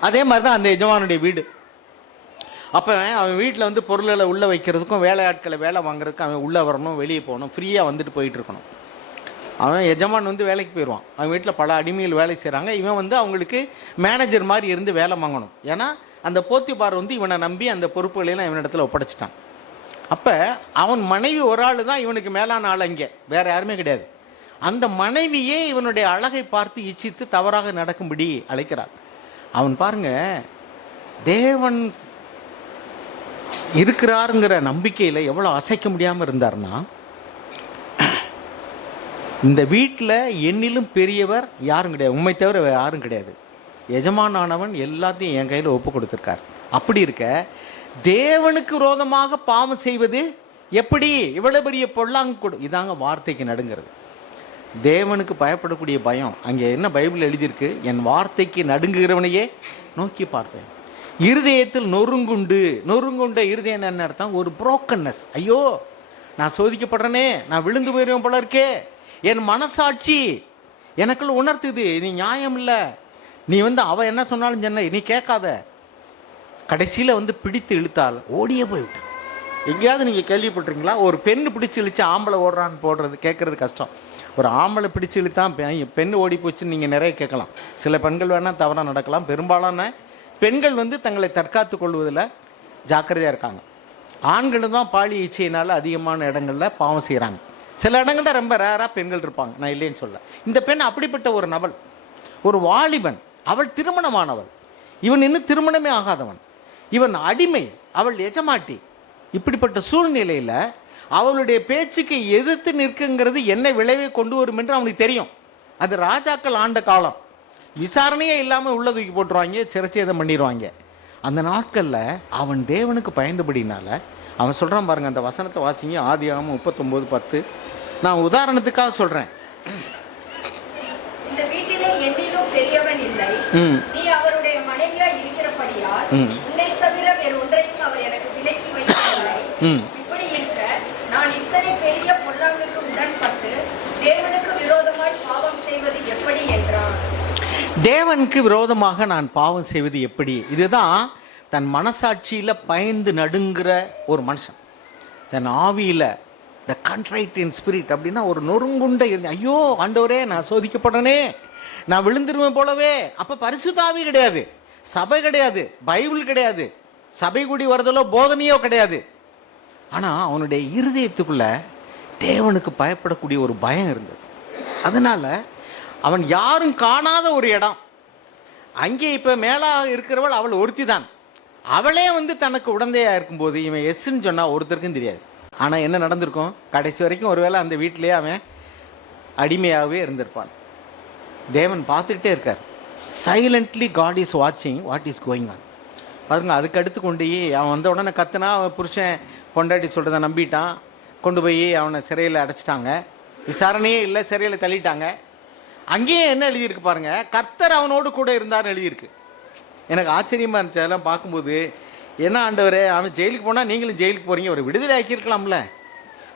அதே மாதிரி தான் அந்த எஜமானுடைய வீடு. அப்போ அவன் வீட்டில் வந்து பொருள்களை உள்ளே வைக்கிறதுக்கும் வேலையாட்களை வேலை வாங்குறதுக்கும் அவன் உள்ளே வரணும், வெளியே போகணும், ஃப்ரீயாக வந்துட்டு போயிட்டு இருக்கணும். அவன் எஜமான் வந்து வேலைக்கு போயிடுவான். அவன் வீட்டில் பல அடிமைகள் வேலை செய்கிறாங்க. இவன் வந்து அவங்களுக்கு மேனேஜர் மாதிரி இருந்து வேலை வாங்கணும். ஏன்னா அந்த போத்திபார் வந்து இவனை நம்பி அந்த பொறுப்புகளையெல்லாம் இவனிடத்தில் ஒப்படைச்சிட்டான். அப்போ அவன் மனைவி ஒரு ஆள் தான் இவனுக்கு மேலான ஆள், அங்கே வேற யாருமே கிடையாது. அந்த மனைவியே இவனுடைய அழகை பார்த்து இச்சித்து தவறாக நடக்கும்படி அழைக்கிறாள். அவன் பாருங்க, தேவன் இருக்கிறாருங்கிற நம்பிக்கையில் எவ்வளோ அசைக்க முடியாமல் இருந்தார்னா, இந்த வீட்டில் என்னிலும் பெரியவர் யாரும் கிடையாது, உண்மை தவிர யாரும் கிடையாது, எஜமானானவன் எல்லாத்தையும் என் கையில் ஒப்பு கொடுத்துருக்கார். அப்படி இருக்க தேவனுக்கு விரோதமாக பாவம் செய்வது எப்படி? இவ்வளவு பெரிய பொல்லாங்கு கொடு. இதாங்க வார்த்தைக்கு நடுங்கிறது. தேவனுக்கு பயப்படக்கூடிய பயம். அங்கே என்ன பைபிள் எழுதியிருக்கு? என் வார்த்தைக்கு நடுங்குகிறவனையே நோக்கி பார்ப்பேன். இருதயத்தில் நொறுங்குண்ட இருதயம் என்ன அர்த்தம்? ஒரு புரோக்கன்னஸ். ஐயோ நான் சோதிக்கப்படுறேனே, நான் விழுந்து போயிடுவேன் போல இருக்கே, என் மனசாட்சி எனக்குள்ள உணர்த்துது நீ நியாயம் இல்லை, நீ வந்து அவ என்ன சொன்னாலும் சொன்ன நீ கேட்காத. கடைசியில் வந்து பிடித்து இழுத்தால் ஓடியே போய்விட்டான். எங்கேயாவது நீங்கள் கேள்விப்பட்டிருக்கீங்களா? ஒரு பெண்ணு பிடிச்சி இழுத்து ஆம்பளை ஓடுறான்னு போடுறது கேட்கறது கஷ்டம். ஒரு ஆம்பளை பிடிச்சி இழுத்தான் பெண்ணு ஓடி போச்சுன்னு நீங்கள் நிறைய கேட்கலாம். சில பெண்கள் வேணால் தவறாக நடக்கலாம். பெரும்பாலான பெண்கள் வந்து தங்களை தற்காத்து கொள்வதில் ஜாக்கிரதையாக இருக்காங்க. ஆண்களும் தான் பாலி இச்சையினால் அதிகமான இடங்களில் பாவம் செய்கிறாங்க. சில இடங்கள்ல ரொம்ப ரேராக பெண்கள் இருப்பாங்க, நான் இல்லைன்னு சொல்ல. இந்த பெண் அப்படிப்பட்ட ஒரு நபள், ஒரு வாலிபன். அவள் திருமணமானவள், இவன் இன்னும் திருமணமே ஆகாதவன். இவன் அடிமை, அவள் எஜமாட்டி. இப்படிப்பட்ட சூழ்நிலையில் அவளுடைய பேச்சுக்கு எதிர்த்து நிற்குங்கிறது என்ன விளைவை கொண்டு வரும் என்று அவனுக்கு தெரியும். அது ராஜாக்கள் ஆண்ட காலம். விசாரணையே இல்லாமல் உள்ள தூக்கி போட்டுருவாங்க, சிறைச்சேதம் பண்ணிடுவாங்க. அந்த நாட்களில் அவன் தேவனுக்கு பயந்தபடினால அவன் சொல்கிறான் பாருங்க, அந்த வசனத்தை வாசிங்க, ஆதியாகமம் 39:10. நான் உதாரணத்துக்காக சொல்கிறேன். இந்த வீட்டிலே என்னிலும் பெரியவன் இல்லை, நீ அவருடைய மனைவியாய் இருக்கிறபடியால் உன்னை தவிர வேறு ஒன்றையும் அவர் எனக்கு விலக்கி வைக்கவில்லை. இப்படி இருக்க நான் இத்தனை பெரிய பொல்லாங்குக்கு உடன்பட்டு தேவனுக்கு விரோதமாய் பாவம் செய்வது எப்படி என்றான். தேவனுக்கு விரோதமாக நான் பாவம் செய்வது எப்படி? இதுதான் தன் மனசாட்சியில் பயந்து நடுங்கிற ஒரு மனுஷன். தன் ஆவியில் த கண்ட்ரைட் இன் ஸ்பிரிட் அப்படின்னா ஒரு நொறுங்குண்ட இருந்து, ஐயோ ஆண்டவரே நான் சோதிக்கப்படுறனே, நான் விழுந்துருவேன் போலவே. அப்போ பரிசுத்த ஆவி கிடையாது, சபை கிடையாது, பைபிள் கிடையாது, சபை கூடி வருதலோ போதனையோ கிடையாது. ஆனால் அவனுடைய இருதயத்துக்குள்ள தேவனுக்கு பயப்படக்கூடிய ஒரு பயம் இருந்தது. அதனால அவன் யாரும் காணாத ஒரு இடம், அங்கே இப்போ மேலாக இருக்கிறவள் அவள் ஒருத்தி தான். அவளே தனக்கு உடந்தையாக இருக்கும்போது இவன் எஸ்ன்னு சொன்னால் ஒருத்தருக்கும் தெரியாது. ஆனால் என்ன நடந்திருக்கும், கடைசி வரைக்கும் ஒருவேளை அந்த வீட்டிலேயே அவன் அடிமையாகவே இருந்திருப்பான். தேவன் பார்த்துக்கிட்டே இருக்கார். சைலண்ட்லி காட் இஸ் வாட்சிங் வாட் இஸ் கோயிங் ஆன். பாருங்க, அதுக்கு அடுத்து கொண்டு அவன் வந்த உடனே கத்துனா, அவன் புருஷன் பொண்டாட்டி சொல்கிறத நம்பிட்டான். கொண்டு போய் அவனை சிறையில் அடைச்சிட்டாங்க. விசாரணையே இல்லை, சிறையில் தள்ளிட்டாங்க. அங்கேயே என்ன எழுதியிருக்கு பாருங்க, கர்த்தர் அவனோடு கூட இருந்தார்னு எழுதியிருக்கு. எனக்கு ஆச்சரியமாக இருந்துச்சு அதெல்லாம் பார்க்கும்போது. என்ன ஆண்டவரே, அவன் ஜெயிலுக்கு போனால் நீங்களும் ஜெயிலுக்கு போகிறீங்க, ஒரு விடுதலை ஆக்கியிருக்கலாம்ல.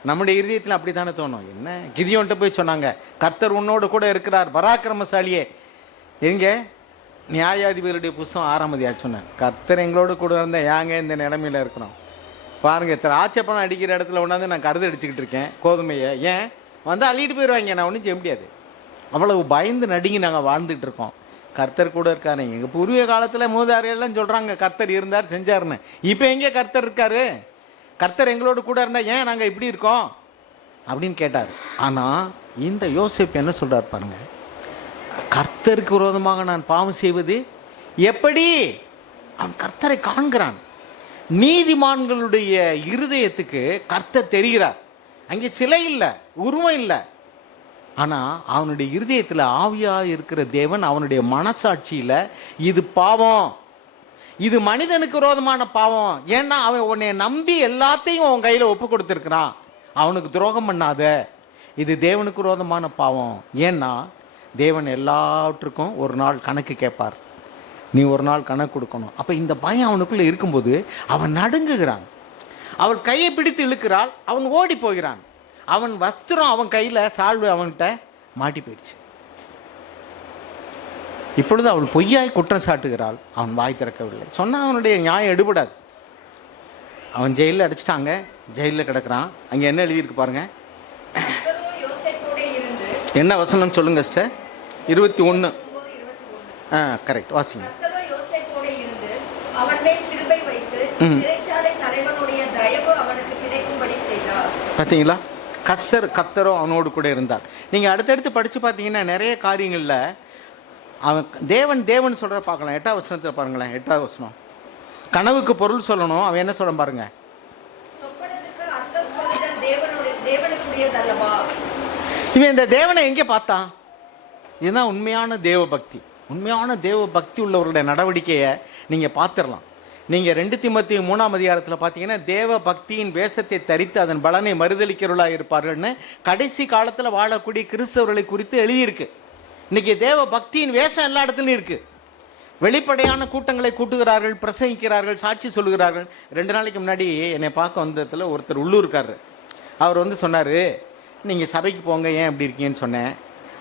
நம்முடைய இருதயத்தில் அப்படி தானே தோணும். என்ன கிதியோன்ட்ட போய் சொன்னாங்க, கர்த்தர் உன்னோடு கூட இருக்கிறார் பராக்கிரமசாலியே. எங்க நியாயாதிபதியுடைய புஸ்தகம் 6ஆம் அதிகாரம் சொன்னார், கர்த்தர் எங்களோடு கூட இருந்த ஏங்க இந்த நிலைமையில் இருக்கிறோம். பாருங்க, திராட்சைப்பழம் அடிக்கிற இடத்துல ஒன்றாந்து நான் கருது அடிச்சுக்கிட்டு இருக்கேன், கோதுமையை ஏன் அள்ளிட்டு போயிடுவாங்க, நான் ஒன்றும் செய்ய முடியாது. அவ்வளவு பயந்து நடுங்கி நாங்கள் வாழ்ந்துட்டு இருக்கோம். கர்த்தர் கூட இருக்காரு. எங்கள் பூர்வீக காலத்தில் மூதாதையெல்லாம் சொல்கிறாங்க கர்த்தர் இருந்தார் செஞ்சாருன்னு. இப்போ எங்கே கர்த்தர் இருக்காரு? கர்த்தர் எங்களோடு கூட இருந்தால் ஏன் நாங்கள் இப்படி இருக்கோம் அப்படின்னு கேட்டார். ஆனால் இந்த யோசேப்பு என்ன சொல்கிறார் பாருங்க, கர்த்தருக்கு விரோதமாக நான் பாவம் செய்வது எப்படி? அவன் கர்த்தரை காண்கிறான். நீதிமான்களுடைய இருதயத்துக்கு கர்த்தர் தெரிகிறார். அங்கே சிலை இல்லை, உருவம் இல்லை. ஆனால் அவனுடைய இருதயத்தில் ஆவியாக இருக்கிற தேவன் அவனுடைய மனசாட்சியில் இது பாவம், இது மனிதனுக்கு விரோதமான பாவம். ஏன்னா அவன் உன்னை நம்பி எல்லாத்தையும் அவன் கையில் ஒப்பு கொடுத்துருக்கிறான், அவனுக்கு துரோகம் பண்ணாத, இது தேவனுக்கு விரோதமான பாவம். ஏன்னா தேவன் எல்லாவற்றுக்கும் ஒரு நாள் கணக்கு கேட்பார், நீ ஒரு நாள் கணக்கு கொடுக்கணும். அப்போ இந்த பயம் அவனுக்குள்ளே இருக்கும்போது அவன் நடுங்குகிறான். அவள் கையை பிடித்து இழுக்கிறாள், அவன் ஓடி போகிறான். அவன் வஸ்திரம் அவன் கையில் சால்வு அவன்கிட்ட மாட்டி போயிடுச்சு. இப்பொழுது அவள் பொய்யாய் குற்றம் சாட்டுகிறாள், அவன் வாய் திறக்கவில்லை. சொன்னால் அவனுடைய நியாயம் எடுபடாது. அவன் ஜெயிலில் அடைச்சிட்டாங்க, ஜெயிலில் கிடக்கிறான். அங்கே என்ன எழுதியிருக்கு பாருங்க, என்ன வசனம் சொல்லுங்க சிஸ்டர்? 21. கரெக்ட், வாசிங்க. பார்த்தீங்களா, கர்த்தரோ அவனோடு கூட இருந்தார். நீங்கள் அடுத்தடுத்து படித்து பார்த்தீங்கன்னா நிறைய காரியங்களில் அவன் தேவன் தேவன் சொல்கிற பார்க்கலாம். 8ஆம் வசனத்தில் பாருங்களேன், 8ஆம் வசனம், கனவுக்கு பொருள் சொல்லணும். அவன் என்ன சொல்ல பாருங்க, இவன் இந்த தேவனை எங்கே பார்த்தான்? இதுதான் உண்மையான தேவ பக்தி. உண்மையான தேவ பக்தி உள்ளவர்களுடைய நடவடிக்கையை நீங்கள் பார்த்துடலாம். நீங்கள் 2 தீமோத்தேயு 3ஆம் அதிகாரத்தில் பார்த்தீங்கன்னா தேவ பக்தியின் வேஷத்தை தரித்து அதன் பலனை மறுதளிக்கிறவர்களாக இருப்பார்கள்னு கடைசி காலத்தில் வாழக்கூடிய கிறிஸ்தவர்களை குறித்து எழுதியிருக்கு. இன்னைக்கு தேவ பக்தியின் வேஷம் எல்லா இடத்துலையும் இருக்கு. வெளிப்படையான கூட்டங்களை கூட்டுகிறார்கள், பிரசங்கிக்கிறார்கள், சாட்சி சொல்லுகிறார்கள். 2 நாளைக்கு முன்னாடி என்னை பார்க்க வந்ததில் ஒருத்தர் உள்ளூர்காரர், அவர் சொன்னார், நீங்கள் சபைக்கு போங்க, ஏன் இப்படி இருக்கீங்கன்னு சொன்னேன்.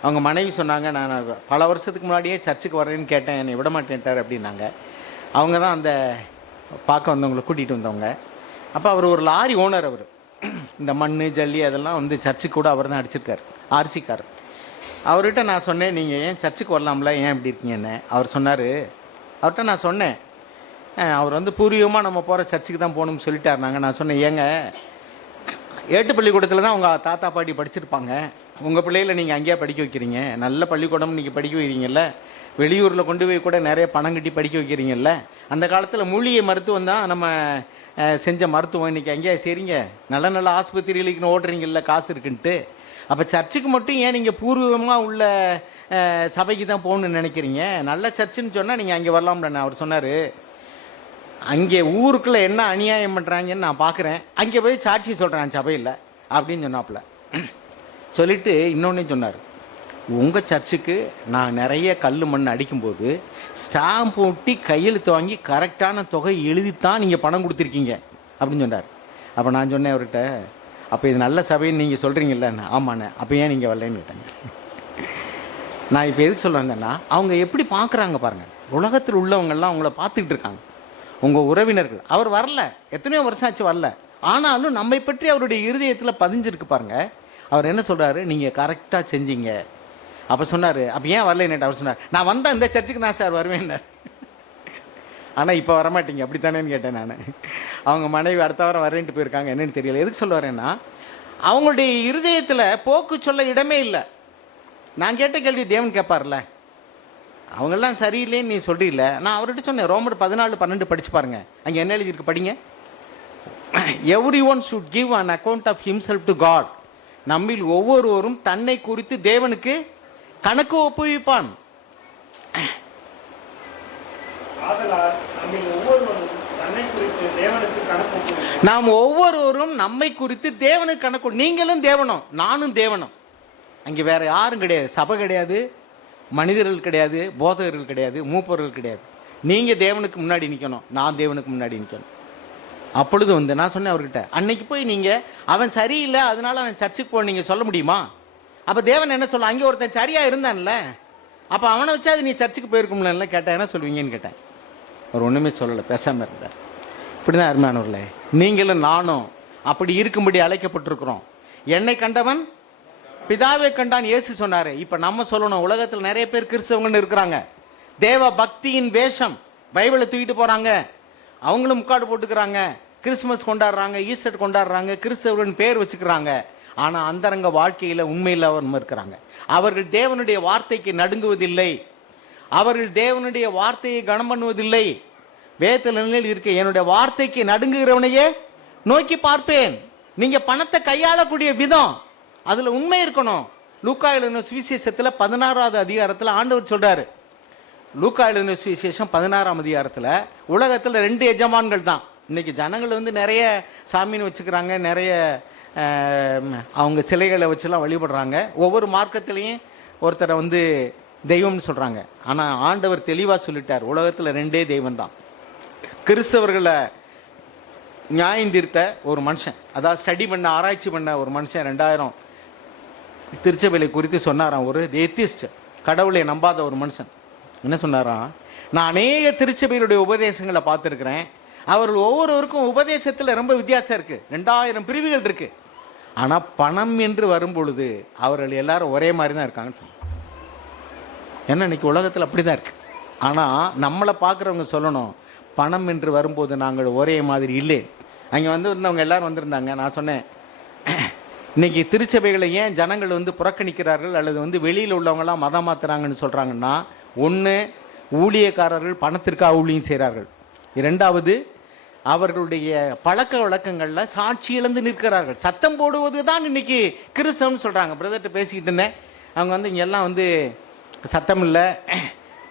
அவங்க மனைவி சொன்னாங்க, நான் பல வருஷத்துக்கு முன்னாடியே சர்ச்சுக்கு வரேன்னு கேட்டேன், என்னை விட மாட்டேன்ட்டார் அப்படின்னாங்க. அவங்க தான் அந்த பார்க்க வந்தவங்களை கூட்டிகிட்டு வந்தவங்க. அப்போ அவர் ஒரு லாரி ஓனர். அவர் இந்த மண் ஜல்லி அதெல்லாம் சர்ச்சுக்கு கூட அவர் தான் அடிச்சிருக்கார், ஆர்சிக்கார். அவர்கிட்ட நான் சொன்னேன், நீங்கள் ஏன் சர்ச்சுக்கு வரலாம்ல, ஏன் இப்படி இருக்கீங்கன்னு. அவர் சொன்னார், அவர்கிட்ட நான் சொன்னேன், அவர் பூர்வீகமாக நம்ம போகிற சர்ச்சுக்கு தான் போகணும்னு சொல்லிட்டார். நான் சொன்னேன், ஏங்க ஏட்டு பள்ளிக்கூடத்தில் தான் உங்கள் தாத்தா பாட்டி படிச்சிருப்பாங்க, உங்கள் பிள்ளைகளை நீங்கள் அங்கேயே படிக்க வைக்கிறீங்க, நல்ல பள்ளிக்கூடம் நீங்கள் படிக்க வைக்கிறீங்கல்ல, வெளியூரில் கொண்டு போய் கூட நிறைய பணம் கட்டி படிக்க வைக்கிறீங்கல்ல. அந்த காலத்தில் மூலிகை மருத்துவம் தான் நம்ம செஞ்ச மருத்துவம், இன்றைக்கி அங்கேயே சரிங்க நல்ல நல்ல ஆஸ்பத்திரிகளுக்கு ஓடுறீங்கல்ல காசு இருக்குன்ட்டு. அப்போ சர்ச்சுக்கு மட்டும் ஏன் நீங்கள் பூர்வமாக உள்ள சபைக்கு தான் போகணுன்னு நினைக்கிறீங்க? நல்ல சர்ச்சுன்னு சொன்னால் நீங்கள் அங்கே வரலாம்லண்ணே. அவர் சொன்னார், அங்கே ஊருக்குள்ளே என்ன அநியாயம் பண்ணுறாங்கன்னு நான் பார்க்குறேன், அங்கே போய் சாட்சி சொல்கிறேன் சபையில் அப்படின்னு சொன்னாப்புல. சொல்லிவிட்டு இன்னொன்னே சொன்னார், உங்கள் சர்ச்சுக்கு நான் நிறைய கல் மண் அடிக்கும்போது ஸ்டாம்ப் ஒட்டி கையெழுத்து வாங்கி கரெக்டான தொகை எழுதித்தான் நீங்கள் பணம் கொடுத்துருக்கீங்க அப்படின்னு சொன்னார். அப்போ நான் சொன்னேன் அவர்கிட்ட, அப்போ இது நல்ல சபைன்னு நீங்கள் சொல்கிறீங்கல்ல. ஆமாண்ணே, அப்போ ஏன் நீங்கள் வரலன்னு கேட்டாங்க. நான் இப்போ எதுக்கு சொல்ல வந்தேன்னா, அவங்க எப்படி பார்க்குறாங்க பாருங்கள். உலகத்தில் உள்ளவங்கள்லாம் அவங்கள பார்த்துக்கிட்டு இருக்காங்க, உங்கள் உறவினர்கள். அவர் வரல, எத்தனையோ வருஷம் ஆச்சு வரல, ஆனாலும் நம்மை பற்றி அவருடைய இருதயத்தில் பதிஞ்சிருக்கு பாருங்க. அவர் என்ன சொல்கிறாரு, நீங்கள் கரெக்டாக செஞ்சீங்க. அப்போ சொன்னார், அப்போ ஏன் வரலன்னு அவர் சொன்னார், நான் வந்தால் இந்த சர்ச்சுக்கு நான் சார் வருவேன்னார். ஆனால் இப்போ வரமாட்டீங்க அப்படித்தானேன்னு கேட்டேன் நான். அவங்க மனைவி அடுத்த வாரம் வரேன்ட்டு போயிருக்காங்க, என்னன்னு தெரியல. எதுக்கு சொல்ல வரேன்னா, அவங்களுடைய இருதயத்தில் போக்கு சொல்ல இடமே இல்லை. நான் கேட்ட கேள்வி தேவன் கேட்பார்ல, அவங்கெல்லாம் சரியில்லைன்னு நீ சொல்றீல்ல. நான் அவர்கிட்ட சொன்னேன், ரோமர் 14:12 படிச்சு பாருங்க, அங்கே என்ன எழுதியிருக்கு படிங்க. Everyone should give an account of himself to God. நம்மில் ஒவ்வொருவரும் தன்னை குறித்து தேவனுக்கு கணக்கு ஒப்புவிப்பான். நாம் ஒவ்வொருவரும் நம்மை குறித்து தேவனுக்கு கணக்கு. நீங்களும் தேவனும் நானும் தேவனும். அங்கே வேற யாரும் கிடையாது. சபை கிடையாது, மனிதர்கள் கிடையாது, போதகர்கள் கிடையாது, மூப்பர்கள் கிடையாது. நீங்க தேவனுக்கு முன்னாடி நிற்கணும், நான் தேவனுக்கு முன்னாடி நிற்கணும். அப்பொழுது வந்து நான் சொன்னேன் அவர்கிட்ட, அன்னைக்கு போய் நீங்க அவன் சரியில்லை அதனால அவன் சர்ச்சுக்கு போக நீங்க சொல்ல முடியுமா? அப்ப தேவன் என்ன சொல்ல, அங்கே ஒருத்தன் சரியா இருந்தான்ல, அப்ப அவனை வச்சா அது நீ சர்ச்சுக்கு போயிருக்கும்ல கேட்டேன். என்ன சொல்வீங்கன்னு கேட்டேன். அவர் ஒண்ணுமே சொல்லலை, பேசாம இருந்தார். இப்படிதான் அருமையானவர்களே, நீங்களும் நானும் அப்படி இருக்கும்படி அழைக்கப்பட்டிருக்கிறோம். என்னை கண்டவன் பிதாவை கண்டான் இயேசு சொன்னாரு. இப்ப நம்ம சொல்லணும், உலகத்தில் நிறைய பேர் கிறிஸ்தவங்கன்னு இருக்கிறாங்க, தேவ பக்தியின் வேஷம் பைபிளை தூக்கிட்டு போறாங்க, அவங்களும் முக்காடு போட்டுக்கிறாங்க, கிறிஸ்துமஸ் கொண்டாடுறாங்க, ஈஸ்டர் கொண்டாடுறாங்க, கிறிஸ்தவர்களின் பேர் வச்சுக்கிறாங்க. ஆனா அந்தரங்க வாழ்க்கையில உண்மையில் அவர் இருக்கிறாங்க. அவர்கள் தேவனுடைய வார்த்தைக்கு நடுங்குவதில்லை, அவர்கள் தேவனுடைய வார்த்தையை கனம் பண்ணுவதில்லை. வேதத்தில் நிலையில் இருக்க, என்னுடைய வார்த்தைக்கு நடுங்குகிறவனையே நோக்கி பார்ப்பேன். நீங்க பணத்தை கையாளக்கூடிய விதம், அதுல உண்மை இருக்கணும். லூக்கா எழுதின சுவிசேஷத்துல 16வது அதிகாரத்துல ஆண்டவர் சொல்றாரு. லூக்கா எழுதின சுவிசேஷம் 16ஆம் அதிகாரத்துல, உலகத்துல 2 எஜமான்கள் தான். இன்னைக்கு ஜனங்கள் வந்து நிறைய சாமின்னு வச்சுக்கிறாங்க, நிறைய அவங்க சிலைகளை வச்சுலாம் வழிபடுறாங்க. ஒவ்வொரு மார்க்கத்திலையும் ஒருத்தரை வந்து தெய்வம்னு சொல்றாங்க. ஆனா ஆண்டவர் தெளிவா சொல்லிட்டார், உலகத்துல 2 தெய்வம் தான். கிறிஸ்தவர்களை நியாயம் தீர்த்த ஒரு மனுஷன், அதாவது ஸ்டடி பண்ண ஆராய்ச்சி பண்ண ஒரு மனுஷன் 2000 திருச்சபையை குறித்து சொன்னாராம். ஒரு ஏத்திஸ்ட், கடவுளை நம்பாத ஒரு மனுஷன் என்ன சொன்னாராம், நான் அநேக திருச்சபைகளுடைய உபதேசங்களை பார்த்துருக்கிறேன், அவர்கள் ஒவ்வொருவருக்கும் உபதேசத்தில் ரொம்ப வித்தியாசம் இருக்கு, 2000 பிரிவுகள் இருக்கு. ஆனா பணம் என்று வரும்பொழுது அவர்கள் எல்லாரும் ஒரே மாதிரி தான் இருக்காங்கன்னு சொன்னாங்க. ஏன்னா இன்னைக்கு உலகத்தில் அப்படிதான் இருக்கு. ஆனா நம்மளை பார்க்குறவங்க சொல்லணும், பணம் என்று வரும்போது நாங்கள் ஒரே மாதிரி இல்லை. அங்கே வந்து இருந்தவங்க எல்லாரும் வந்திருந்தாங்க. நான் சொன்னேன், இன்னைக்கு திருச்சபைகளை ஏன் ஜனங்கள் வந்து புறக்கணிக்கிறார்கள் அல்லது வந்து வெளியில் உள்ளவங்களாம் மதம் மாத்துறாங்கன்னு சொல்றாங்கன்னா, ஒன்று ஊழியக்காரர்கள் பணத்திற்காக ஊழியம் செய்கிறார்கள், 2வது அவர்களுடைய பழக்க வழக்கங்களில் சாட்சி இழந்து நிற்கிறார்கள். சத்தம் போடுவது தான் இன்னைக்கு கிறிஸ்தவம்னு சொல்றாங்க. பிரதர்கிட்ட பேசிக்கிட்டு இருந்தேன், அவங்க வந்து இங்கெல்லாம் வந்து சத்தம் இல்லை,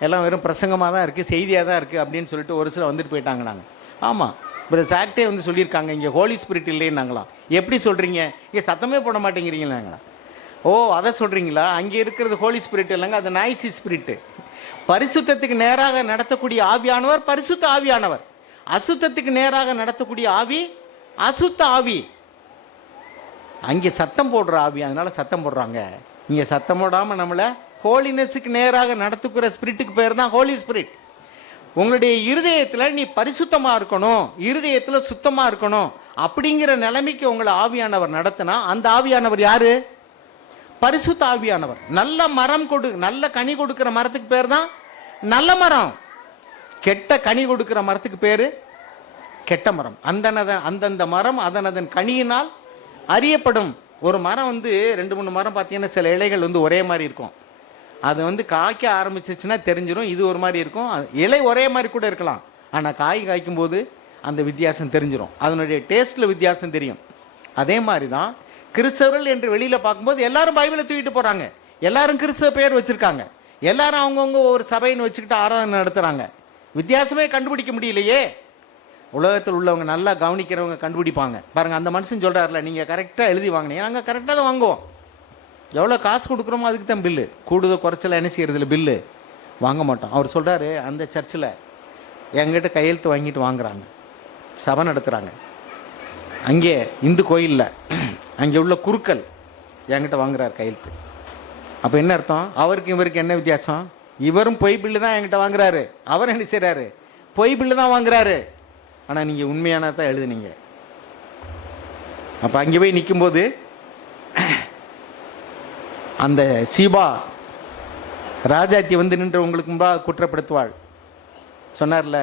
எல்லாம் வெறும் பிரசங்கமாக தான் இருக்குது, செய்தியாக தான் இருக்குது அப்படின்னு சொல்லிட்டு ஒரு சில வந்துட்டு போயிட்டாங்க. நாங்கள் ஆமாம் பிரதர் சாக்டே வந்து சொல்லியிருக்காங்க, இங்கே ஹோலி ஸ்பிரிட் இல்லைன்னாங்களாம். எப்படி சொல்கிறீங்க, இங்கே சத்தமே போட மாட்டேங்கிறீங்களாங்களா? ஓ அதை சொல்கிறீங்களா? அங்கே இருக்கிறது ஹோலி ஸ்பிரிட் இல்லைங்க, அது நாய்சி ஸ்பிரிட்டு. பரிசுத்தத்துக்கு நேராக நடத்தக்கூடிய ஆவியானவர் பரிசுத்த ஆவியானவர், அசுத்தத்துக்கு நேராக நடத்தக்கூடிய ஆவி அசுத்த ஆவி. அங்கே சத்தம் போடுற ஆவி, அதனால சத்தம் போடுறாங்க. இங்கே சத்தம் போடாமல் நம்மளை ஹோலினஸுக்கு நேராக நடத்துக்கிற ஸ்பிரிட்டுக்கு பேர் தான் ஹோலி ஸ்பிரிட். உங்களுடைய இருதயத்தில் நீ பரிசுத்தமா இருக்கணும், இருதயத்தில் சுத்தமா இருக்கணும் அப்படிங்கிற நிலைமைக்கு உங்களை ஆவியானவர் நடத்தினா, அந்த ஆவியானவர் யாரு? பரிசுத்த ஆவியானவர். நல்ல மரம் நல்ல கனி கொடுக்கிற மரத்துக்கு பேர் தான் நல்ல மரம், கெட்ட கனி கொடுக்கிற மரத்துக்கு பேரு கெட்ட மரம். அந்தந்த மரம் அதன் கனியினால் அறியப்படும். ஒரு மரம் வந்து 2-3 மரம் பார்த்தீங்கன்னா சில இலைகள் வந்து ஒரே மாதிரி இருக்கும், அது வந்து காய்க்க ஆரம்பிச்சிச்சுன்னா தெரிஞ்சிடும். இது ஒரு மாதிரி இருக்கும், இலை ஒரே மாதிரி கூட இருக்கலாம், ஆனால் காய்க்கும் போது அந்த வித்தியாசம் தெரிஞ்சிடும், அதனுடைய டேஸ்ட்ல வித்தியாசம் தெரியும். அதே மாதிரி தான் கிறிஸ்தவர்கள் என்று வெளியில பார்க்கும்போது எல்லாரும் பைபிளை தூக்கிட்டு போறாங்க, எல்லாரும் கிறிஸ்தவ பேர் வச்சிருக்காங்க, எல்லாரும் அவங்கவுங்க ஒரு சபைன்னு வச்சுக்கிட்டு ஆராதனை நடத்துறாங்க. வித்தியாசமே கண்டுபிடிக்க முடியலையே. உலகத்தில் உள்ளவங்க நல்லா கவனிக்கிறவங்க கண்டுபிடிப்பாங்க. பாருங்க, அந்த மனுஷன் சொல்றாருல, நீங்க கரெக்டா எழுதி வாங்கினீங்க, நாங்கள் கரெக்டாக தான் வாங்குவோம், எவ்வளோ காசு கொடுக்குறோமோ அதுக்கு தான் பில்லு, கூடுதல் குறைச்சல என்ன செய்யறதுல பில்லு வாங்க மாட்டோம். அவர் சொல்றாரு, அந்த சர்ச்சில் எங்கிட்ட கையெழுத்து வாங்கிட்டு வாங்குறாங்க, சபை நடத்துறாங்க. அங்கே இந்து கோயிலில் அங்கே உள்ள குருக்கள் என்கிட்ட வாங்குறாரு கையெழுத்து. அப்போ என்ன அர்த்தம்? அவருக்கு இவருக்கு என்ன வித்தியாசம்? இவரும் பொய் பில்லு தான் என்கிட்ட வாங்குறாரு, அவர் என்ன செய்யறாரு? பொய் பில்லு தான் வாங்குறாரு. ஆனால் நீங்கள் உண்மையானதான் எழுதுனீங்க. அப்போ அங்கே போய் நிற்கும்போது அந்த சீபா ராஜாத்தி வந்து நின்று உங்களுக்கு முன்பாக குற்றப்படுத்துவாள் சொன்னார்ல,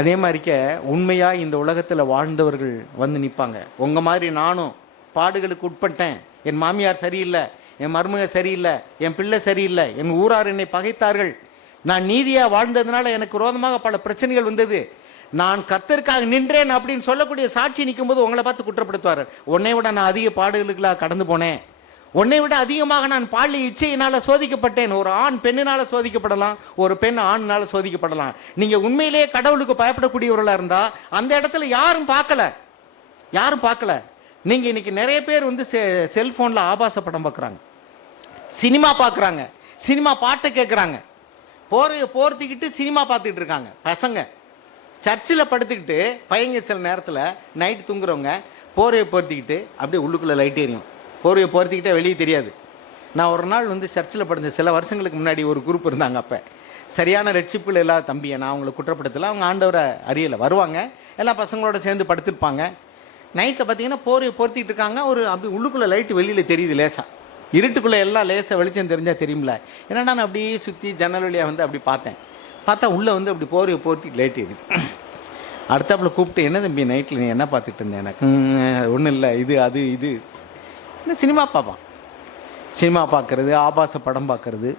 அதே மாதிரிக்க உண்மையாக இந்த உலகத்தில் வாழ்ந்தவர்கள் வந்து நிற்பாங்க. உங்கள் மாதிரி நானும் பாடுகளுக்கு உட்பட்டேன். என் மாமியார் சரியில்லை, என் மருமக சரியில்லை, என் பிள்ளை சரியில்லை, என் ஊரார் என்னை பகைத்தார்கள், நான் நீதியாக வாழ்ந்ததுனால எனக்கு விரோதமாக பல பிரச்சனைகள் வந்தது, நான் கர்த்தருக்காக நின்றேன் அப்படின்னு சொல்லக்கூடிய சாட்சி நிற்கும் போது உங்களை பார்த்து குற்றப்படுத்துவார். உன்னை விட நான் அதிக பாடுகளுக்கெல்லாம் கடந்து போனேன், உன்னை விட அதிகமாக நான் பாலியல் இச்சையினால சோதிக்கப்பட்டேன். ஒரு ஆண் பெண்ணினால சோதிக்கப்படலாம், ஒரு பெண் ஆண்னால சோதிக்கப்படலாம். நீங்க உண்மையிலேயே கடவுளுக்கு பயப்படக்கூடியவர்களா இருந்தா அந்த இடத்துல யாரும் பார்க்கல. நீங்க இன்னைக்கு நிறைய பேர் வந்து செல்போன்ல ஆபாச படம் பார்க்குறாங்க, சினிமா பார்க்குறாங்க, சினிமா பாட்டை கேட்குறாங்க, போர்த்திக்கிட்டு சினிமா பார்த்துக்கிட்டு இருக்காங்க. பசங்க சர்ச்சில் படுத்துக்கிட்டு பையங்க சில நேரத்தில் நைட்டு தூங்குறவங்க போர்வையை போர்த்திக்கிட்டு அப்படியே உள்ளுக்குள்ளே லைட் எரியும். போர்வையை போர்த்திக்கிட்டே வெளியே தெரியாது. நான் ஒரு நாள் வந்து சர்ச்சில் படுத்த சில வருஷங்களுக்கு முன்னாடி ஒரு குரூப் இருந்தாங்க. அப்போ சரியான ரெட்சிப்பில் இல்லாத தம்பியை நான் அவங்களை குற்றப்படுத்தலை, அவங்க ஆண்டவரை அறியலை. வருவாங்க, எல்லா பசங்களோட சேர்ந்து படுத்துருப்பாங்க. நைட்டில் பார்த்தீங்கன்னா போர்வையை போர்த்திக்கிட்டு இருக்காங்க. ஒரு அப்படி உள்ளுக்குள்ளே லைட்டு வெளியில் தெரியுது லேசாக, இருட்டுக்குள்ளே எல்லாம் லேசாக வெளிச்சம் தெரிஞ்சால் தெரியுமில்ல. ஏன்னா நான் அப்படியே சுற்றி ஜன்னல் வழியாக வந்து அப்படி பார்த்தா உள்ளே வந்து அப்படி போர்வையை போர்த்தி லைட் எரியுது. அடுத்தாப்புல கூப்பிட்டு, என்ன தம்பி நைட்டில் நீ என்ன பார்த்துட்டு இருந்தேன்? எனக்கு ஒன்றும் இல்லை, இது இந்த சினிமா பார்ப்பான். சினிமா பார்க்கறது, ஆபாச படம் பார்க்கறது.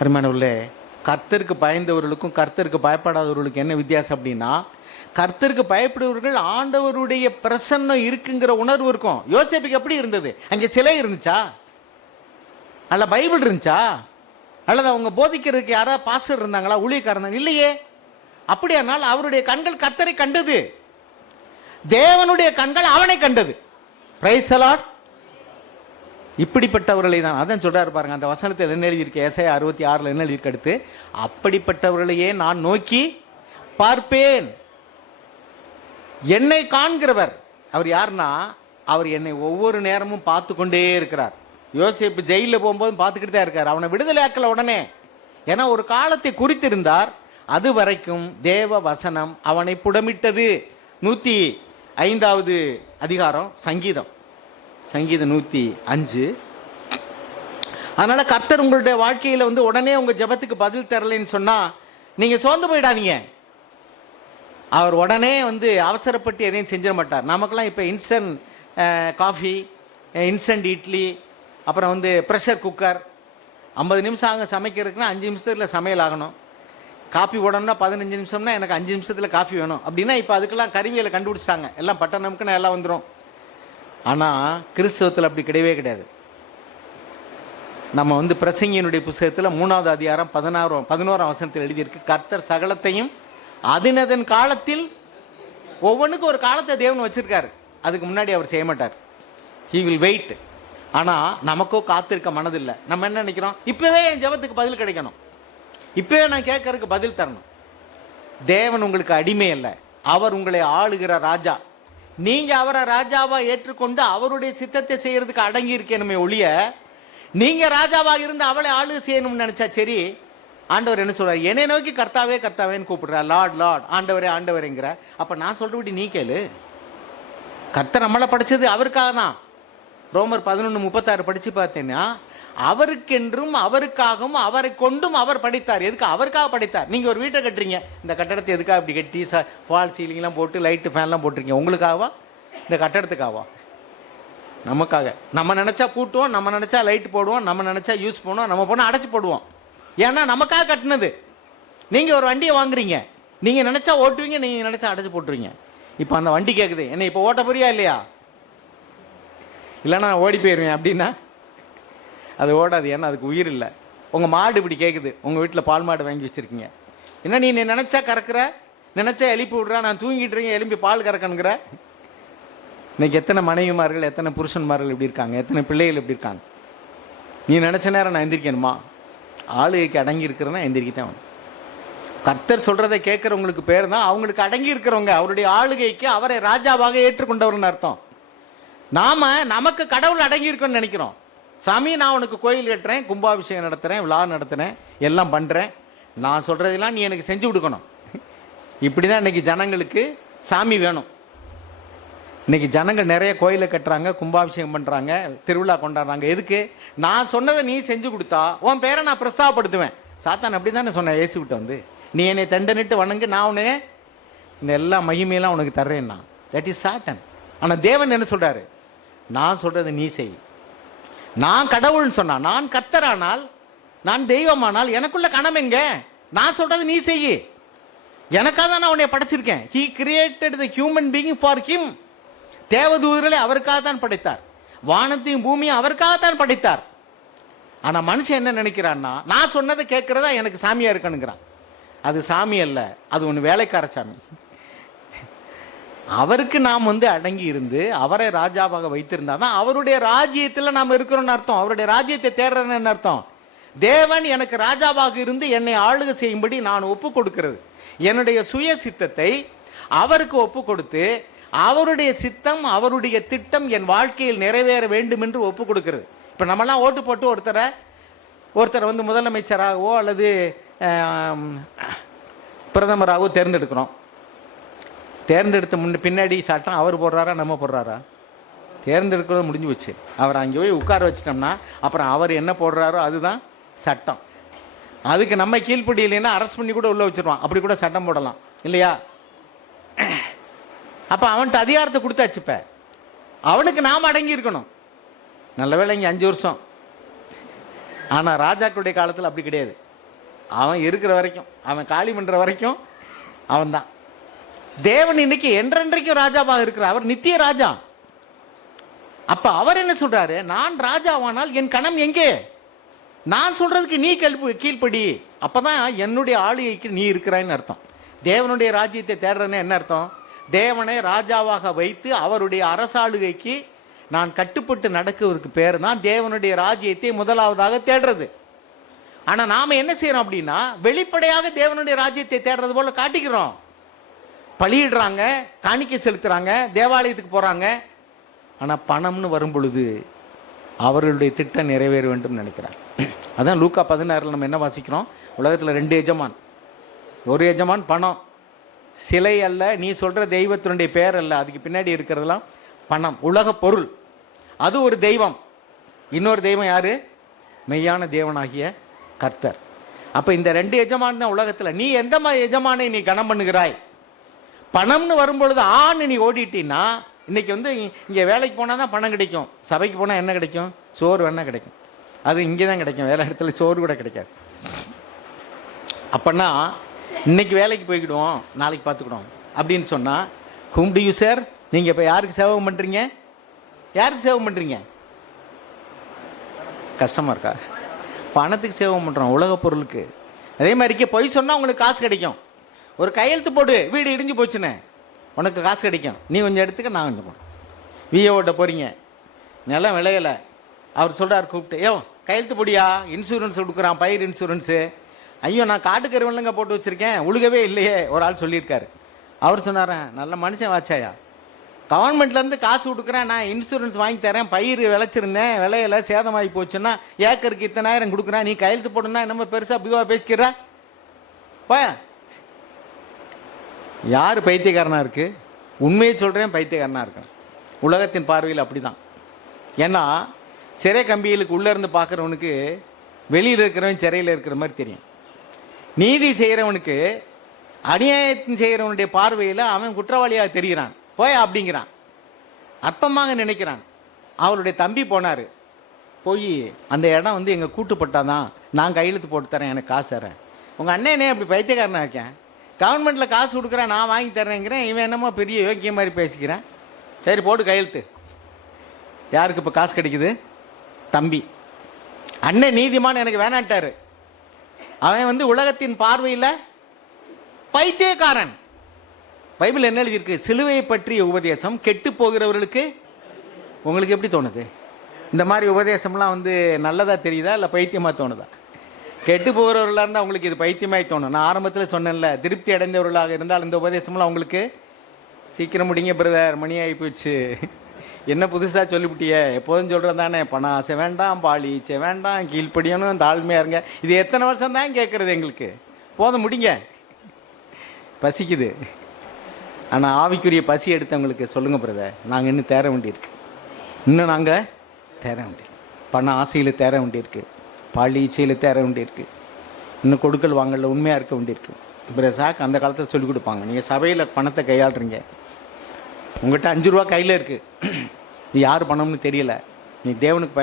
அருமையானவர்களே, கர்த்தருக்கு பயந்தவர்களுக்கும் கர்த்தருக்கு பயப்படாதவர்களுக்கு என்ன வித்தியாசம் அப்படின்னா, கர்த்தருக்கு பயப்படுவர்கள் ஆண்டவருடைய பிரசன்னம் இருக்குங்கிற உணர்வு இருக்கும். யோசேப்புக்கு எப்படி இருந்தது? அங்கே சிலை இருந்துச்சா, அல்ல பைபிள் இருந்துச்சா, அல்லது அவங்க போதிக்கிறதுக்கு யாராவது பாஸ்டர் இருந்தாங்களா, ஊழியக்காரன் இல்லையே. அப்படியானால் அவருடைய கண்கள் கர்த்தரை கண்டது, தேவனுடைய கண்கள் அவனை கண்டது. Praise the Lord. இப்படிப்பட்டவர்களை தான் அதான் சொல்றாரு பாருங்க, அந்த வசனத்தில் என்ன எழுதியிருக்கு, ஏசாயா 66 என்ன எழுதியிருக்கு அடுத்து, அப்படிப்பட்டவர்களையே நான் நோக்கி பார்ப்பேன். என்னை காண்கிறவர் அவர் யாருன்னா, அவர் என்னை ஒவ்வொரு நேரமும் பார்த்து கொண்டே இருக்கிறார். யோசேப்பு ஜெயிலில் போகும்போது பார்த்துக்கிட்டு தான் இருக்கார். அவனை விடுதலை ஆக்கல உடனே, ஏன்னா ஒரு காலத்தை குறித்திருந்தார். அது வரைக்கும் தேவ வசனம் அவனை புடமிட்டது. 105வது அதிகாரம் சங்கீதம் 105. அதனால கர்த்தர் உங்களுடைய வாழ்க்கையில வந்து உடனே உங்க ஜெபத்துக்கு பதில் தரலைன்னு சொன்னா நீங்க சோர்ந்து போயிடாதீங்க. அவர் உடனே வந்து அவசரப்பட்டு எதையும் செஞ்சிட மாட்டார். நமக்கெல்லாம் இப்போ இன்ஸ்டன்ட் காஃபி, இன்ஸ்டன்ட் இட்லி, அப்புறம் வந்து ப்ரெஷர் குக்கர். 50 நிமிஷம் ஆகும் சமைக்கிறதுக்குன்னா 5 நிமிஷத்துல சமையல் ஆகணும். காஃபி போடணும்னா 15 நிமிஷம்னா எனக்கு 5 நிமிஷத்தில் காஃபி வேணும் அப்படின்னா இப்போ அதுக்கெல்லாம் கருவிகளை கண்டுபிடிச்சிட்டாங்க. எல்லாம் பட்டணம்க்குன்னு எல்லாம் வந்துடும். ஆனால் கிறிஸ்தவத்தில் அப்படி கிடையவே கிடையாது. நம்ம வந்து பிரசங்கியினுடைய புத்தகத்தில் 3வது அதிகாரம் 11ஆம் வசனத்தில் எழுதியிருக்கு, கர்த்தர் சகலத்தையும் அதன் காலத்தில், ஒவ்வொன்றுக்கும் ஒரு காலத்தை தேவன் வச்சிருக்காரு, அதுக்கு முன்னாடி அவர் செய்ய மாட்டார். He will wait. ஆனால் நமக்கோ காத்திருக்க மனதில்லை. நம்ம என்ன நினைக்கிறோம், இப்போவே என் ஜெபத்துக்கு பதில் கிடைக்கணும், இப்போவே நான் கேட்கறதுக்கு பதில் தரணும். தேவன் உங்களுக்கு அடிமை அல்ல, அவர் உங்களை ஆளுகிற ராஜா. நீங்க அவரை ராஜாவா ஏற்றுக்கொண்டு அவருடைய சித்தத்தை செய்யறதுக்கு அடங்கி இருக்கணுமே ஒழிய, நீங்க ராஜாவாக இருந்து அவளை ஆளு செய்யணும்னு நினைச்சா சரி. ஆண்டவர் என்ன சொல்றாரு, என்னை நோக்கி கர்த்தாவே கர்த்தாவேன்னு கூப்பிடுறார், லார்ட் லார்ட், ஆண்டவரே ஆண்டவரேங்கிற. அப்ப நான் சொல்றபடி நீ கேளு. கர்த்தர் நம்மளை படிச்சது அவருக்காக தான். ரோமர் 11:36 படிச்சு பார்த்தேன்னா, அவருக்கென்றும் அவருக்காகவும் அவரை கொண்டும் அவர் படைத்தார். எதுக்கு அவருக்காக படைத்தார்? நீங்க ஒரு வீட்டை கட்டுறீங்க, இந்த கட்டடத்தை எதுக்காக இப்படி கட்டி ஃபால் சீலிங்லாம் போட்டு லைட்டு ஃபேன்லாம் போட்டிருக்கீங்க? உங்களுக்காகவா, இந்த கட்டடத்துக்காகவா? நமக்காக. நம்ம நினைச்சா கூட்டுவோம், நம்ம நினைச்சா லைட் போடுவோம், நம்ம நினைச்சா யூஸ் பண்ணுவோம், நம்ம போனால் அடைச்சி போடுவோம். ஏன்னா நமக்காக கட்டினது. நீங்க ஒரு வண்டியை வாங்குறீங்க, நீங்க நினைச்சா ஓட்டுவீங்க, நீங்க நினைச்சா அடைச்சி போட்டுருவீங்க. இப்போ அந்த வண்டி கேட்குது, என்ன இப்போ ஓட்ட போறியா இல்லையா? இல்லைன்னா நான் ஓடி போயிடுவேன் அப்படின்னா அது ஓடாது, ஏன்னா அதுக்கு உயிர் இல்லை. உங்கள் மாடு இப்படி கேட்குது, உங்கள் வீட்டில் பால் மாடு வாங்கி வச்சுருக்கீங்க, என்ன நீ நினச்சா கறக்குற, நினச்சா எழுப்பி விட்றா, நான் தூங்கிட்டு இருக்கேன் எலும்பி பால் கறக்கணுங்கிற. இன்னைக்கு எத்தனை மனைவிமார்கள், எத்தனை புருஷன்மார்கள் இப்படி இருக்காங்க, எத்தனை பிள்ளைகள் இப்படி இருக்காங்க. நீ நினச்ச நேரம் நான் எந்திரிக்கணுமா? ஆளுகைக்கு அடங்கி இருக்கிறேன்னா எந்திரிக்கத்தான் வேணும். கர்த்தர் சொல்கிறதை கேட்குறவங்களுக்கு பேர் தான் அவங்களுக்கு அடங்கி இருக்கிறவங்க. அவருடைய ஆளுகைக்கு அவரை ராஜாவாக ஏற்றுக்கொண்டவர்னு அர்த்தம். நமக்கு கடவுள் அடங்கி இருக்கணும்னு நினைக்கிறோம். சாமி, நான் உனக்கு கோயில் கட்டுறேன், கும்பாபிஷேகம் நடத்துகிறேன், விழா நடத்துகிறேன், எல்லாம் பண்ணுறேன், நான் சொல்கிறதெல்லாம் நீ எனக்கு செஞ்சு கொடுக்கணும். இப்படி தான் இன்றைக்கி ஜனங்களுக்கு சாமி வேணும். இன்றைக்கி ஜனங்கள் நிறைய கோயிலை கட்டுறாங்க, கும்பாபிஷேகம் பண்ணுறாங்க, திருவிழா கொண்டாடுறாங்க. எதுக்கு? நான் சொன்னதை நீ செஞ்சு கொடுத்தா உன் பேரை நான் பிரஸ்தாவப்படுத்துவேன். சாத்தான் அப்படி தானே சொன்னேன் இயேசுகிட்ட வந்து, நீ என்னை தண்டனிட்டு வணங்கு, நான் உன்னை இந்த எல்லா மகிமையெல்லாம் உனக்கு தர்றேன்னா, தட் இஸ் சாட்டன். ஆனால் தேவன் என்ன சொல்றாரு? நான் சொல்றது நீ செய். நான் கடவுள்னு சொன்னா, நான் கர்த்தரானால், நான் தெய்வமானால் எனக்குள்ள கணம் எங்க? நான் சொல்றது நீ செய். எனக்காக தான் நான் உன்னை படைச்சிருக்கேன். He created the human being for him. தேவதூதர்களை அவருக்காக தான் படைத்தார், வானத்தையும் பூமியும் அவருக்காக தான் படைத்தார். ஆனா மனுஷன் என்ன நினைக்கிறான்னா, நான் சொன்னதை கேட்கிறதா எனக்கு சாமியா இருக்கணுங்கிறான். அது சாமி அல்ல, அது ஒன்று வேலைக்கார சாமி. அவருக்கு நாம் அடங்கி இருந்து அவரை ராஜாவாக வைத்திருந்தா தான் அவருடைய ராஜ்யத்தில் நாம் இருக்கிறோம்னு அர்த்தம். அவருடைய ராஜ்யத்தை தேடுறேன்னு அர்த்தம். தேவன் எனக்கு ராஜாவாக இருந்து என்னை ஆளுகை செய்யும்படி நான் ஒப்பு கொடுக்கிறது, என்னுடைய சுய சித்தத்தை அவருக்கு ஒப்பு கொடுத்து அவருடைய சித்தம் அவருடைய திட்டம் என் வாழ்க்கையில் நிறைவேற வேண்டும் என்று ஒப்பு கொடுக்கிறது. இப்போ நம்மலாம் ஓட்டு போட்டு ஒருத்தரை முதலமைச்சராகவோ அல்லது பிரதமராகவோ தேர்ந்தெடுக்கிறோம். தேர்ந்தெடுத்த பின்னாடி சட்டம் அவர் போடுறாரா நம்ம போடுறாரா? தேர்ந்தெடுக்கிறது முடிஞ்சு வச்சு அவர் அங்கே போய் உட்கார வச்சிட்டோம்னா அப்புறம் அவர் என்ன போடுறாரோ அதுதான் சட்டம். அதுக்கு நம்ம கீழ்ப்படியில்லைன்னா அரெஸ்ட் பண்ணி கூட உள்ள வச்சிருவான். அப்படி கூட சட்டம் போடலாம் இல்லையா? அப்போ அவன்கிட்ட அதிகாரத்தை கொடுத்தாச்சு. இப்போ அவனுக்கு நாம் அடங்கி இருக்கணும். நல்ல வேளை இங்கே 5 வருஷம். ஆனால் ராஜாக்களுடைய காலத்தில் அப்படி கிடையாது. அவன் இருக்கிற வரைக்கும், அவன் காலி பண்ணுற வரைக்கும் அவன் தான். தேவன் இன்னைக்கு என்றென்றைக்கும் ராஜாவாக இருக்கிறார். அவர் நித்திய ராஜா. அப்ப அவர் என்ன சொல்றாரு? நான் ராஜாவானால் என் கணம் எங்கே? நான் சொல்றதுக்கு நீ கீழ்ப்படி. அப்பதான் என்னுடைய ஆளுகைக்கு நீ இருக்கிறாய்ன்னு அர்த்தம். தேவனுடைய ராஜ்யத்தை தேடுறதுன்னு என்ன அர்த்தம்? தேவனை ராஜாவாக வைத்து அவருடைய அரசாளுகைக்கு நான் கட்டுப்பட்டு நடக்குவதற்கு பேர் தான் தேவனுடைய ராஜ்யத்தை முதலாவதாக தேடுறது. ஆனா நாம என்ன செய்யறோம் அப்படின்னா, வெளிப்படையாக தேவனுடைய ராஜ்யத்தை தேடுறது போல காட்டிக்கிறோம். பலியிடுறாங்க, காணிக்கை செலுத்துறாங்க, தேவாலயத்துக்கு போறாங்க. ஆனா பணம்னு வரும் பொழுது அவர்களுடைய திட்டம் நிறைவேற வேண்டும் நினைக்கிறார். அதான் லூக்கா 16 நம்ம என்ன வாசிக்கிறோம்? உலகத்தில் 2 எஜமான். ஒரு எஜமான் பணம், சிலை அல்ல, நீ சொல்ற தெய்வத்தினுடைய பெயர் அல்ல, அதுக்கு பின்னாடி இருக்கிறதெல்லாம் பணம், உலக பொருள். அது ஒரு தெய்வம். இன்னொரு தெய்வம் யாரு? மெய்யான தேவனாகிய கர்த்தர். அப்ப இந்த 2 எஜமான் தான் உலகத்தில். நீ எந்த எஜமானை நீ கனம் பண்ணுகிறாய்? பணம்னு வரும்பொழுது ஆன்னு நீ ஓடிட்டீன்னா, இன்னைக்கு இங்கே வேலைக்கு போனால் தான் பணம் கிடைக்கும். சபைக்கு போனால் என்ன கிடைக்கும்? சோறு வேணா கிடைக்கும். அது இங்கே தான் கிடைக்கும், வேலை இடத்துல சோறு கூட கிடைக்காது. அப்பன்னா இன்னைக்கு வேலைக்கு போய்க்கிடுவோம், நாளைக்கு பார்த்துக்கிடுவோம் அப்படின்னு சொன்னால், whom do you serve? நீங்கள் இப்போ யாருக்கு சேவம் பண்ணுறீங்க? யாருக்கு சேவம் பண்ணுறீங்க? கஷ்டமாக இருக்கா? பணத்துக்கு சேவம் பண்ணுறோம், உலக பொருளுக்கு. அதே மாதிரிக்கு பொய் சொன்னால் உங்களுக்கு காசு கிடைக்கும். ஒரு கையெழுத்து போடு, வீடு இடிஞ்சு போச்சுன்னு, உனக்கு காசு கிடைக்கும். நீ கொஞ்சம் எடுத்துக்க, நான் கொஞ்சம் போனேன். விஏஓட்ட போகிறீங்க, நிலம் விளையலை. அவர் சொல்கிறார் கூப்பிட்டு, ஏோ கையெழுத்து போடியா, இன்சூரன்ஸ் கொடுக்குறான், பயிர் இன்சூரன்ஸு. ஐயோ நான் காட்டுக்கருவன்லங்க போட்டு வச்சுருக்கேன், உழுகவே இல்லையே, ஒரு ஆள் சொல்லியிருக்காரு. அவர் சொன்னார், நல்ல மனுஷன் வாச்சாயா, கவர்மெண்ட்லேருந்து காசு கொடுக்குறேன், நான் இன்சூரன்ஸ் வாங்கி தரேன், பயிர் விளைச்சிருந்தேன், விளையலை சேதமாகி போச்சுன்னா ஏக்கருக்கு இத்தனாயிரம் கொடுக்குறேன், நீ கையெழுத்து போடுனா என்னமோ பெருசாக பிரிவாக பேசிக்கிறா பா. யார் பைத்தியக்காரனா இருக்கு? உண்மையை சொல்கிறேன், பைத்தியக்காரனா இருக்கேன். உலகத்தின் பார்வையில் அப்படி தான். ஏன்னா சிறை கம்பிகளுக்கு உள்ளே இருந்து பார்க்குறவனுக்கு வெளியில் இருக்கிறவன் சிறையில் இருக்கிற மாதிரி தெரியும். நீதி செய்கிறவனுக்கு அநியாயத்தின் செய்கிறவனுடைய பார்வையில் அவன் குற்றவாளியாக தெரிகிறான். போய் அப்படிங்கிறான், அற்பமாக நினைக்கிறான். அவருடைய தம்பி போனார், போய் அந்த இடம் எங்கள் கூட்டுப்பட்டாதான், நான் கையெழுத்து போட்டு தரேன், எனக்கு காசு தரேன். உங்கள் அண்ணனே அப்படி பைத்தியக்காரனாக இருக்கேன், கவர்மெண்ட்டில் காசு கொடுக்குறேன், நான் வாங்கி தரேங்கிறேன், இவன் என்னமோ பெரிய யோக்கிய மாதிரி பேசிக்கிறேன். சரி போட்டு கையெழுத்து. யாருக்கு இப்போ காசு கிடைக்குது? தம்பி. அண்ணன் நீதிமான் எனக்கு வேணாட்டாரு. அவன் உலகத்தின் பார்வையில் பைத்தியக்காரன். பைபிள் என்ன எழுதியிருக்கு? சிலுவையை பற்றிய உபதேசம் கெட்டு போகிறவர்களுக்கு. உங்களுக்கு எப்படி தோணுது? இந்த மாதிரி உபதேசம்லாம் நல்லதா தெரியுதா இல்லை பைத்தியமாக தோணுதா? கெட்டு போகிறவர்களாக இருந்தால் உங்களுக்கு இது பைத்தியமாய் தோணும். நான் ஆரம்பத்தில் சொன்னேன்ல, திருப்தி அடைந்தவர்களாக இருந்தால் இந்த உபதேசம்லாம் உங்களுக்கு சீக்கிரம் முடிங்க பிரதர், மணி ஆகி போச்சு, என்ன புதுசாக சொல்லிவிட்டியே, எப்போதும் சொல்கிறது தானே, பணம் ஆசை வேண்டாம், பாலி ஈச்சை வேண்டாம், கீழ்ப்படியணும், தாழ்மையாக இருங்க. இது எத்தனை வருஷம் தான் கேட்குறது எங்களுக்கு? போதும் முடிங்க, பசிக்குது. ஆனால் ஆவிக்குரிய பசி எடுத்தவங்களுக்கு சொல்லுங்கள் பிரதர், நாங்கள் இன்னும் தேர வேண்டியிருக்கு, இன்னும் நாங்கள் தேர வேண்டியிருக்கு, பண ஆசையில் தேர வேண்டியிருக்கு, பாலி ஈச்சையில் தேர வேண்டியிருக்கு, இன்னும் கொடுக்கல் வாங்கல உண்மையாக இருக்க வேண்டியிருக்கு. பிரசாக் அந்த காலத்தில் சொல்லிக் கொடுப்பாங்க. நீங்கள் சபையில் பணத்தை கையாளுறீங்க, உங்கள்கிட்ட 5 ரூபா கையில் இருக்குது, நீ யார் பணம்னு தெரியல, நீ தேவனுக்கு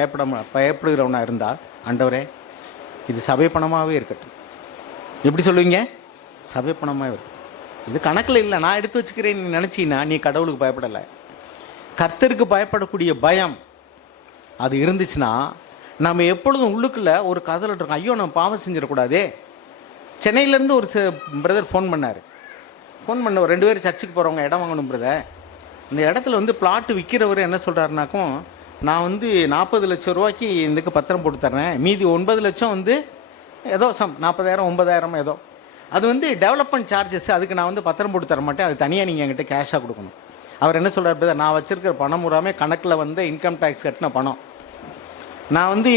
பயப்படுகிறவனா இருந்தால், ஆண்டவரே இது சபை பணமாகவே இருக்கட்டும். எப்படி சொல்லுவீங்க? சபை பணமாகவே இருக்கும். இது கணக்கில் இல்லை, நான் எடுத்து வச்சுக்கிறேன் நீ நினச்சின்னா நீ கடவுளுக்கு பயப்படலை. கர்த்தருக்கு பயப்படக்கூடிய பயம் அது இருந்துச்சுன்னா நம்ம எப்பொழுதும் உள்ளுக்குள்ள ஒரு கதல் இருக்கோம், ஐயோ நம்ம பாவம் செஞ்சிடக்கூடாதே. சென்னையிலேருந்து ஒரு பிரதர் ஃபோன் பண்ணார். ஃபோன் பண்ண ஒரு 2 பேர் சர்ச்சுக்கு போகிறவங்க இடம் வாங்கணும் பிரதர். இந்த இடத்துல வந்து பிளாட்டு விற்கிறவர் என்ன சொல்கிறாருனாக்கும், நான் வந்து 40 லட்சம் ரூபாய்க்கு இதுக்கு பத்திரம் போட்டு தர்றேன், மீதி 9 லட்சம் வந்து ஏதோ 40,000 9,000 ஏதோ, அது வந்து டெவலப்மெண்ட் சார்ஜஸ், அதுக்கு நான் வந்து பத்திரம் போட்டு தர மாட்டேன், அது தனியாக நீங்கள் என்கிட்ட கேஷாக கொடுக்கணும். அவர் என்ன சொல்கிறார் பிரதர், நான் வச்சுருக்கிற பணம் பூராமே கணக்கில் வந்து இன்கம் டேக்ஸ் கட்டின பணம், நான் வந்து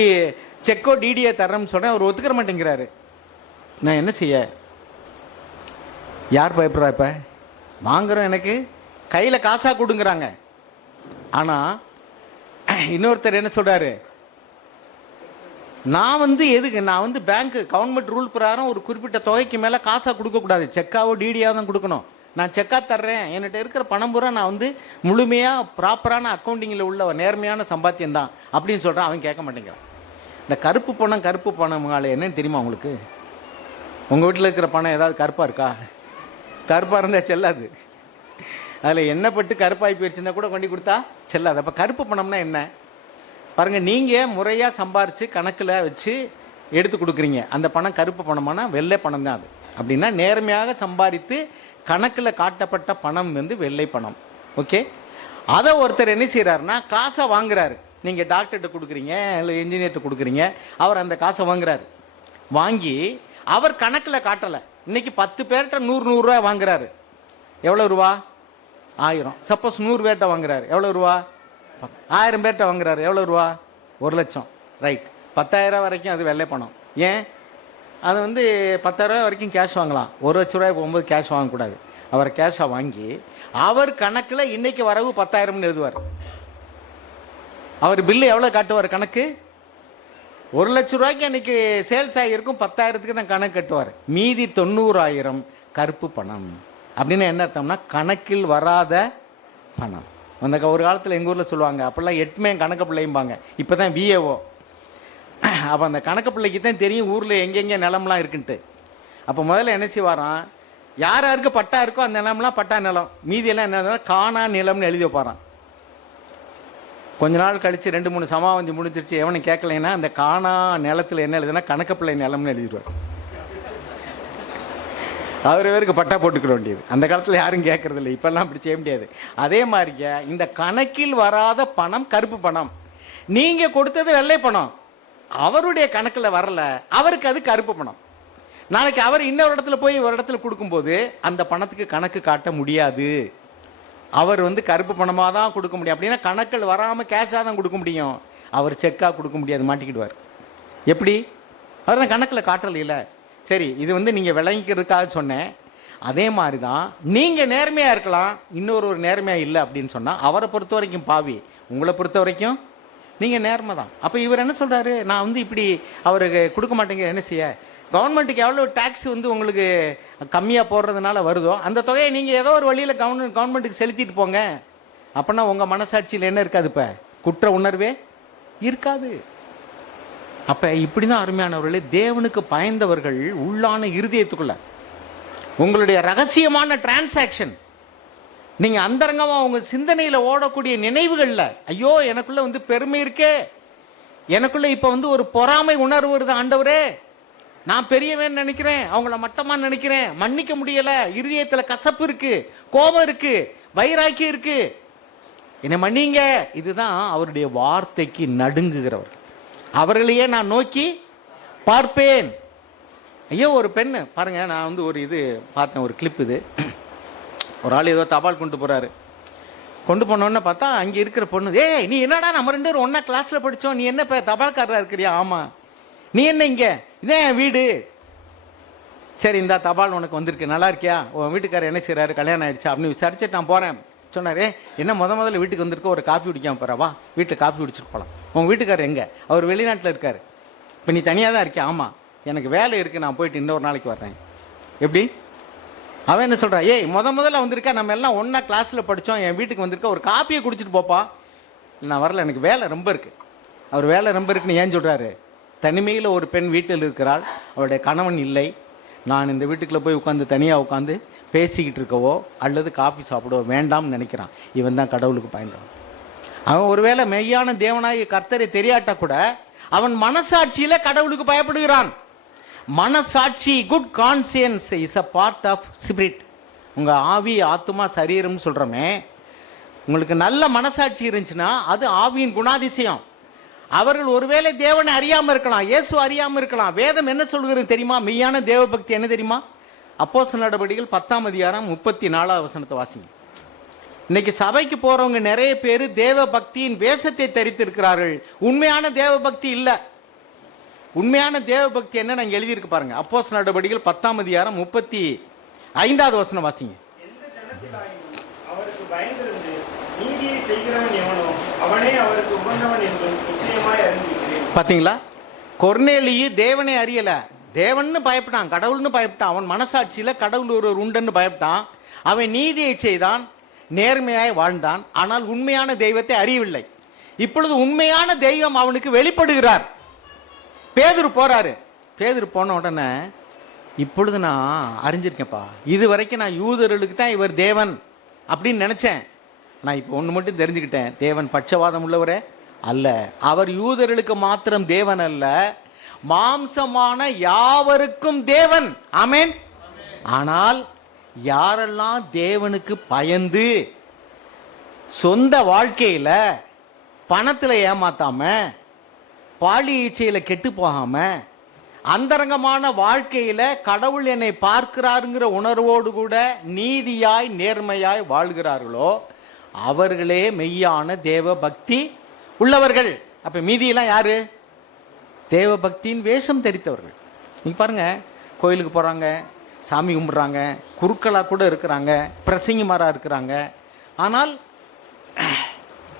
செக்கோ டிடிஏ தர்றேன்னு சொல்கிறேன், அவர் ஒத்துக்கிற மாட்டேங்கிறாரு. நான் என்ன செய்ய? யார் பயப்படுறா? இப்போ வாங்குறோம், எனக்கு கையில் காசாக கொடுங்கிறாங்க. ஆனால் இன்னொருத்தர் என்ன சொல்கிறாரு, நான் வந்து எதுக்கு, நான் வந்து பேங்க்கு கவர்மெண்ட் ரூல் பிரகாரம் ஒரு குறிப்பிட்ட தொகைக்கு மேலே காசாக கொடுக்கக்கூடாது, செக்காவோ டிடியாவோ தான் கொடுக்கணும், நான் செக்காக தர்றேன், என்கிட்ட இருக்கிற பணம் பூரா நான் வந்து முழுமையாக ப்ராப்பரான அக்கௌண்டிங்கில் உள்ள நேர்மையான சம்பாத்தியம் தான் அப்படின்னு சொல்கிறேன். அவன் கேட்க மாட்டேங்கிறான். இந்த கருப்பு பணம் என்னன்னு தெரியுமா உங்களுக்கு? உங்கள் வீட்டில் இருக்கிற பணம் ஏதாவது கருப்பாக இருக்கா? கருப்பாக இருந்தால் செல்லாது. அதில் எண்ணெய் பட்டு கருப்பாகி போயிடுச்சுன்னா கூட கொண்டு கொடுத்தா செல்லாது. அப்போ கருப்பு பணம்னா என்ன பாருங்கள், நீங்கள் முறையாக சம்பாரித்து கணக்கில் வச்சு எடுத்து கொடுக்குறீங்க, அந்த பணம் கருப்பு பணமானா வெள்ளை பணம் தான் அது. அப்படின்னா நேர்மையாக சம்பாதித்து கணக்கில் காட்டப்பட்ட பணம் வந்து வெள்ளை பணம். ஓகே, அதை ஒருத்தர் என்ன செய்கிறாருன்னா காசை வாங்குறாரு. நீங்கள் டாக்டர்கிட்ட கொடுக்குறீங்க இல்லை இன்ஜினியர்கிட்ட கொடுக்குறீங்க, அவர் அந்த காசை வாங்குறாரு. வாங்கி அவர் கணக்கில் காட்டலை. இன்னைக்கு 10 பேர்கிட்ட 100 ரூபா வாங்குறாரு. எவ்வளோ ரூபா? 1000. சப்போஸ் 100 பேர்கிட்ட வாங்குறாரு, எவ்வளோ ரூபா? 1000 பேர்கிட்ட வாங்குறாரு, எவ்வளோ ரூபா? 1 லட்சம். ரைட், 10,000 வரைக்கும் அது வெள்ளை பணம். ஏன்? அது வந்து 10,000 வரைக்கும் கேஷ் வாங்கலாம், 1 லட்ச ரூபாய் போகும்போது கேஷ் வாங்கக்கூடாது. அவர் கேஷாக வாங்கி அவர் கணக்கில் இன்னைக்கு வரவு 10,000 எழுதுவார். அவர் பில்லு எவ்வளோ காட்டுவார்? கணக்கு 1 லட்ச ரூபாய்க்கு அன்னைக்கு சேல்ஸ் ஆகியிருக்கும், 10,000க்கு தான் கணக்கு கட்டுவார். மீதி 90,000 கருப்பு பணம். அப்படின்னு என்ன அர்த்தம்னா கணக்கில் வராத பணம். அந்த ஒரு காலத்தில் எங்கள் ஊரில் சொல்லுவாங்க, அப்போல்லாம் எட்டுமே கணக்கு பிள்ளைம்பாங்க, இப்போ தான் விஏஓ. அப்போ அந்த கணக்கு பிள்ளைக்கு தான் தெரியும் ஊரில் எங்கெங்கே நிலம்லாம் இருக்குன்ட்டு. அப்போ முதல்ல என்ன செய்வாராம், யார் யாருக்கு பட்டா இருக்கோ அந்த நிலம்லாம் பட்டா நிலம், மீதியெல்லாம் என்ன காணா நிலம்னு எழுதி வைப்பாரான். கொஞ்ச நாள் கழித்து 2-3 சமாவந்தி முடிஞ்சிருச்சு, எவனை கேட்கலைன்னா அந்த காணா நிலத்தில் என்ன எழுதுனா கணக்கு பிள்ளை நிலம்னு எழுதிடுவார். அவர் பேருக்கு பட்டா போட்டுக்கிற வேண்டியது. அந்த காலத்தில் யாரும் கேட்கறது இல்லை, இப்பெல்லாம் அப்படி செய்ய முடியாது. அதே மாதிரிங்க இந்த கணக்கில் வராத பணம் கருப்பு பணம். நீங்க கொடுத்தது வெள்ளை பணம், அவருடைய கணக்கில் வரல, அவருக்கு அது கருப்பு பணம். நாளைக்கு அவர் இன்னொரு இடத்துல போய் ஒரு இடத்துல கொடுக்கும்போது அந்த பணத்துக்கு கணக்கு காட்ட முடியாது. அவர் வந்து கருப்பு பணமாக தான் கொடுக்க முடியும். அப்படின்னா கணக்கில் வராமல் கேஷாக தான் கொடுக்க முடியும், அவர் செக்காக கொடுக்க முடியாது, மாட்டிக்கிடுவார். எப்படி? அவர் தான் கணக்கில் காட்டல. சரி, இது வந்து நீங்கள் விளங்கிக்கிறதுக்காக சொன்னேன். அதே மாதிரி தான் நீங்கள் நேர்மையாக இருக்கலாம், இன்னொரு நேர்மையாக இல்லை அப்படின்னு சொன்னால் அவரை பொறுத்த வரைக்கும் பாவி, உங்களை பொறுத்த வரைக்கும் நீங்கள் நேர்மை தான். அப்போ இவர் என்ன சொல்கிறாரு, நான் வந்து இப்படி அவருக்கு கொடுக்க மாட்டேங்க, என்ன செய்ய? கவர்மெண்ட்டுக்கு எவ்வளோ டேக்ஸ் வந்து உங்களுக்கு கம்மியாக போடுறதுனால வருதோ அந்த தொகையை நீங்கள் ஏதோ ஒரு வழியில் கவர்மெண்ட்டுக்கு செலுத்திட்டு போங்க. அப்படின்னா உங்கள் மனசாட்சியில் என்ன இருக்காது? இப்போ குற்ற உணர்வே இருக்காது. அப்போ இப்படி தான் அருமையானவர்களே, தேவனுக்கு பயந்தவர்கள் உள்ளான இருதயத்துக்குள்ள உங்களுடைய ரகசியமான டிரான்சாக்ஷன், நீங்கள் அந்தரங்கமாக உங்கள் சிந்தனையில் ஓடக்கூடிய நினைவுகளில், ஐயோ எனக்குள்ள வந்து பெருமை இருக்கே, எனக்குள்ள இப்போ வந்து ஒரு பொறாமை உணர்வு வருது, ஆண்டவரே நான் பெரியவன் நினைக்கிறேன், அவங்கள மட்டமா நினைக்கிறேன், மன்னிக்க முடியல, இருதயத்தில் கசப்பு இருக்கு, கோபம் இருக்கு, வைராக்கியம் இருக்கு, என்னை மன்னிங்க. இதுதான் அவருடைய வார்த்தைக்கு நடுங்குகிறவர். அவர்களையே நான் நோக்கி பார்ப்பேன். ஐயோ, ஒரு பெண்ணு பாருங்க, நான் வந்து ஒரு இது பார்த்தேன், ஒரு கிளிப். இது ஒரு ஆள் ஏதோ தபால் கொண்டு போறாரு. கொண்டு போனோன்னு பார்த்தா அங்கே இருக்கிற பொண்ணு, ஏய் நீ என்னடா நம்ம 2 பேரும் ஒன்னா கிளாஸ்ல படித்தோம், நீ என்ன இப்போ தபால்காரராக இருக்கிறியா? ஆமாம். நீ என்ன இங்கே? இதே என் வீடு. சரி, இந்த தபால் உனக்கு வந்திருக்கு, நல்லா இருக்கியா? உன் வீட்டுக்காரர் என்ன செய்கிறாரு, கல்யாணம் ஆயிடுச்சா அப்படின்னு விசாரிச்சுட்டு நான் போகிறேன். சொன்னாரே, என்ன முதல்ல வீட்டுக்கு வந்திருக்க, ஒரு காஃபி குடிக்காம போகிறா, வா வீட்டில் காஃபி குடிச்சிட்டு போகலாம். உங்கள் வீட்டுக்காரர் எங்கே? அவர் வெளிநாட்டில் இருக்கார். இப்போ நீ தனியாக தான் இருக்கியா? ஆமாம், எனக்கு வேலை இருக்குது, நான் போயிட்டு இன்னொரு நாளைக்கு வர்றேன். எப்படி? அவன் என்ன சொல்கிறான், ஏய் முதல்ல வந்திருக்கா, நம்ம எல்லாம் ஒன்றா கிளாஸில் படித்தோம், என் வீட்டுக்கு வந்திருக்க, ஒரு காப்பியை குடிச்சிட்டு போப்பா. நான் வரல, எனக்கு வேலை ரொம்ப இருக்குது. அவர் வேலை ரொம்ப இருக்குன்னு ஏன் சொல்கிறாரு? தனிமையில் ஒரு பெண் வீட்டில் இருக்கிறாள், அவருடைய கணவன் இல்லை. நான் இந்த வீட்டுக்குள்ளே போய் உட்காந்து தனியாக உட்காந்து பேசிக்கிட்டு இருக்கவோ அல்லது காஃபி சாப்பிடவோ வேண்டாம்னு நினைக்கிறான். இவன் தான் கடவுளுக்கு பயந்தவன். அவன் ஒருவேளை மெய்யான தேவனாகிய கர்த்தரை தெரியாட்டா கூட அவன் மனசாட்சியில கடவுளுக்கு பயப்படுகிறான். மனசாட்சி, good conscience is a part of spirit. உங்க ஆவி, ஆத்மா, சரீரம்னு சொல்றோமே, உங்களுக்கு நல்ல மனசாட்சி இருந்துச்சுன்னா அது ஆவியின் குணாதிசயம். அவர்கள் ஒருவேளை தேவனை அறியாம இருக்கலாம், இயேசு அறியாம இருக்கலாம். வேதம் என்ன சொல்கிறது தெரியுமா? மெய்யான தேவபக்தி என்ன தெரியுமா? அப்போஸ்தலர் நடவடிக்கைகள் 10ஆம் அதிகாரம் 34ஆவது வசனத்தை வாசிங்க. இன்னைக்கு சபைக்கு போறவங்க நிறைய பேர் தேவ பக்தியின் வேஷத்தை தரித்திருக்கிறார்கள். உண்மையான தேவ பக்தி இல்ல. உண்மையான தேவ பக்தி என்ன நான் எழுதியிருக்கு பாருங்க. அப்போஸ்தலர் நடவடிக்கைகள் 10ஆம் அதிகாரம் 35ஆவது வசனம் வாசிங்க. அவருக்கு பயந்திருந்து நீதியை செய்கிறவன் எவனோ அவனே அவருக்கு உகந்தவன் என்று நிச்சயமாய் அறிந்திருக்கிறேன். பாத்தீங்களா? கொர்நேலியு தேவனை அறியல, தேவன்னு பயப்பட்டான், கடவுள்னு பயப்பட்டான். அவன் மனசாட்சியில கடவுள் ஒருவர் உண்டுன்னு பயப்பட்டான். அவன் நீதியை செய்தான், நேர்மையாய் வாழ்ந்தான். ஆனால் உண்மையான தெய்வத்தை அறியவில்லை. இப்பொழுது உண்மையான தெய்வம் அவனுக்கு வெளிப்படுகிறார். பேதுரு போறாரு. பேதுரு போன உடனே, இப்பொழுது நான் அறிஞ்சிருக்கேன்ப்பா, இது வரைக்கும் நான் யூதர்களுக்கு தான் இவர் தேவன் அப்படின்னு நினைச்சேன். நான் இப்போ ஒன்று மட்டும் தெரிஞ்சுக்கிட்டேன், தேவன் பட்சவாதம் உள்ளவரே அல்ல. அவர் யூதர்களுக்கு மாத்திரம் தேவன் அல்ல, மாம்சமான யாவருக்கும் தேவன். ஆமென். ஆனால் யாரெல்லாம் தேவனுக்கு பயந்து சொந்த வாழ்க்கையில பணத்துல ஏமாத்தாம, பாலி இச்சையில கெட்டு போகாம, அந்தரங்கமான வாழ்க்கையில கடவுள் என்னை பார்க்கிறாருங்கிற உணர்வோடு கூட நீதியாய் நேர்மையாய் வாழ்கிறார்களோ அவர்களே மெய்யான தேவ பக்தி உள்ளவர்கள். அப்ப மீதியெல்லாம் யாரு? தேவ பக்தியின் வேஷம் தரித்தவர்கள். நீங்க பாருங்க, கோயிலுக்கு போறாங்க, சாமி கும்பிடுறாங்க, குருக்களா கூட இருக்கிறாங்க, பிரசங்கிமாரா இருக்கிறாங்க. ஆனால்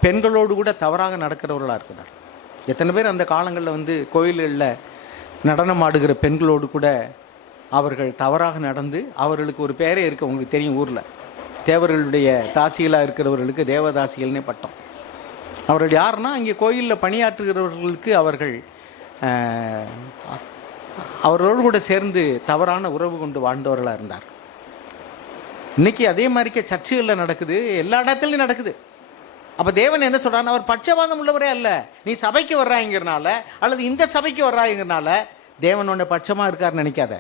பெண்களோடு கூட தவறாக நடக்கிறவர்களா இருக்கிறார். எத்தனை பேர் அந்த காலங்களில் வந்து கோயில்களில் நடனம் ஆடுகிற பெண்களோடு கூட அவர்கள் தவறாக நடந்து, அவர்களுக்கு ஒரு பேரே இருக்கு, உங்களுக்கு தெரியும், ஊரில் தேவர்களுடைய தாசிகளாக இருக்கிறவர்களுக்கு தேவதாசிகள்னே பட்டம். அவர்கள் யாருன்னா, இங்கே கோயிலில் பணியாற்றுகிறவர்களுக்கு அவர்கள் அவர்களோடு கூட சேர்ந்து தவறான உறவு கொண்டு வாழ்ந்தவர்களாக இருந்தார். இன்னைக்கு அதே மாதிரிக்கே சர்ச்சுகளில் நடக்குது, எல்லா இடத்துலையும் நடக்குது. அப்போ தேவன் என்ன சொல்றான்? அவர் பட்சபாதம் உள்ளவரே அல்ல. நீ சபைக்கு வர்றாங்கிறனால அல்லது இந்த சபைக்கு வர்றாங்கிறனால தேவன் உன்னை பட்சமா இருக்காருன்னு நினைக்காத.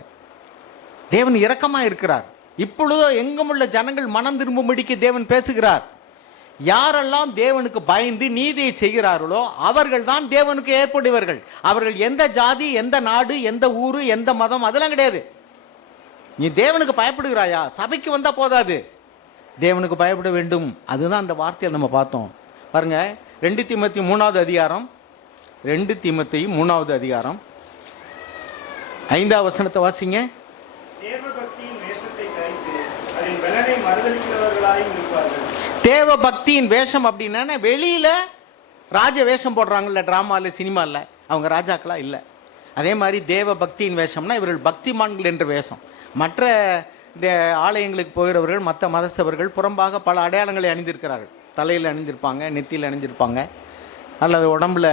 தேவன் இரக்கமா இருக்கிறார். இப்பொழுதோ எங்கும் உள்ள ஜனங்கள் மனம் திரும்பும்படிக்கு தேவன் பேசுகிறார். யாரெல்லாம் தேவனுக்கு பயந்து நீதியை செய்கிறார்களோ அவர்கள் தான் தேவனுக்கு ஏற்படுவர்கள். அவர்கள் எந்த ஜாதி, எந்த நாடு, எந்த ஊரு, எந்த மதம், அதெல்லாம் கிடையாது. நீ தேவனுக்கு பயப்படுகிறாயா? சபைக்கு வந்தா போதாது, தேவனுக்கு பயப்பட வேண்டும். அதுதான் அந்த வார்த்தையில் நம்ம பார்த்தோம் பாருங்க. 2 தீமோத்தேயு 3வது அதிகாரம், 2 தீமோத்தேயு 3வது அதிகாரம் 5வது வசனத்தை வாசிங்க. தேவபக்தியின் வேஷத்தை தரித்து அதில் பலனை மறுதலிக்கிறவர்களாய் இருப்பார்கள். தேவ பக்தியின் வேஷம் அப்படின்னா வெளியில ராஜ வேஷம் போடுறாங்கல்ல, டிராமால, சினிமால, அவங்க ராஜாக்களா இல்லை. அதே மாதிரி தேவ பக்தியின் வேஷம்னா இவர்கள் பக்திமான்கள் என்ற வேஷம். மற்ற ஆலயங்களுக்கு போகிறவர்கள், மற்ற மதஸ்தவர்கள் புறம்பாக பல அடையாளங்களை அணிந்திருக்கிறார்கள். தலையில் அணிந்திருப்பாங்க, நெத்தியில் அணிந்திருப்பாங்க, அல்லது உடம்புல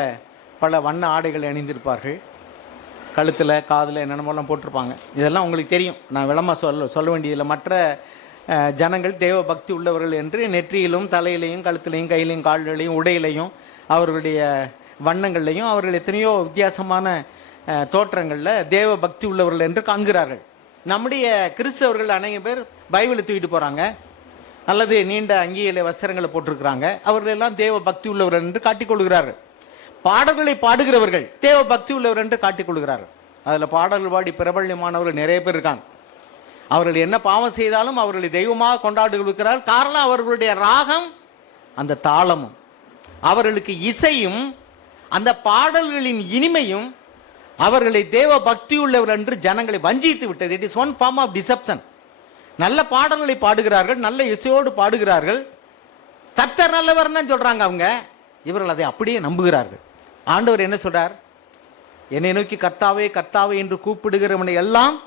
பல வண்ண ஆடைகளை அணிந்திருப்பார்கள், கழுத்தில் காதில் என்னென்னமோலாம் போட்டிருப்பாங்க. இதெல்லாம் உங்களுக்கு தெரியும், நான் விளமா சொல்ல வேண்டியதில்லை. மற்ற ஜனங்கள் தேவ பக்தி உள்ளவர்கள் என்று நெற்றியிலும் தலையிலையும் கழுத்திலையும் கையிலையும் கால்களையும் உடையிலையும் அவர்களுடைய வண்ணங்கள்லையும் அவர்கள் எத்தனையோ வித்தியாசமான தோற்றங்களில் தேவ பக்தி உள்ளவர்கள் என்று காண்கிறார்கள். நம்முடைய கிறிஸ்தவர்கள் அநேக பேர் பைபிளை தூக்கிட்டு போகிறாங்க, அல்லது நீண்ட அங்கியில வஸ்திரங்களை போட்டிருக்கிறாங்க. அவர்கள் எல்லாம் தேவ பக்தி உள்ளவர்கள் என்று காட்டிக்கொள்கிறார்கள். பாடல்களை பாடுகிறவர்கள் தேவ பக்தி உள்ளவர் என்று காட்டிக்கொள்கிறார்கள். அதில் பாடல்கள் பாடி பிரபல்யமானவர்கள் நிறைய பேர் இருக்காங்க. அவர்கள் என்ன பாவம் செய்தாலும் அவர்களை தெய்வமாக கொண்டாடுகிறார்கள். காரணம் அவர்களுடைய ராகம், அந்த தாளமும், அவர்களுக்கு இசையும், அந்த பாடல்களின் இனிமையும் அவர்களை தேவ பக்தி உள்ளவர் என்று ஜனங்களை வஞ்சித்து விட்டது. It is one form of deception. நல்ல பாடல்களை பாடுகிறார்கள், நல்ல இசையோடு பாடுகிறார்கள், கர்த்தர் நல்லவர் தான் சொல்றாங்க அவங்க. இவர்கள் அதை அப்படியே நம்புகிறார்கள். ஆண்டவர் என்ன சொல்றார்? என்னை நோக்கி கர்த்தாவே கர்த்தாவே என்று கூப்பிடுகிறவனை எல்லாம்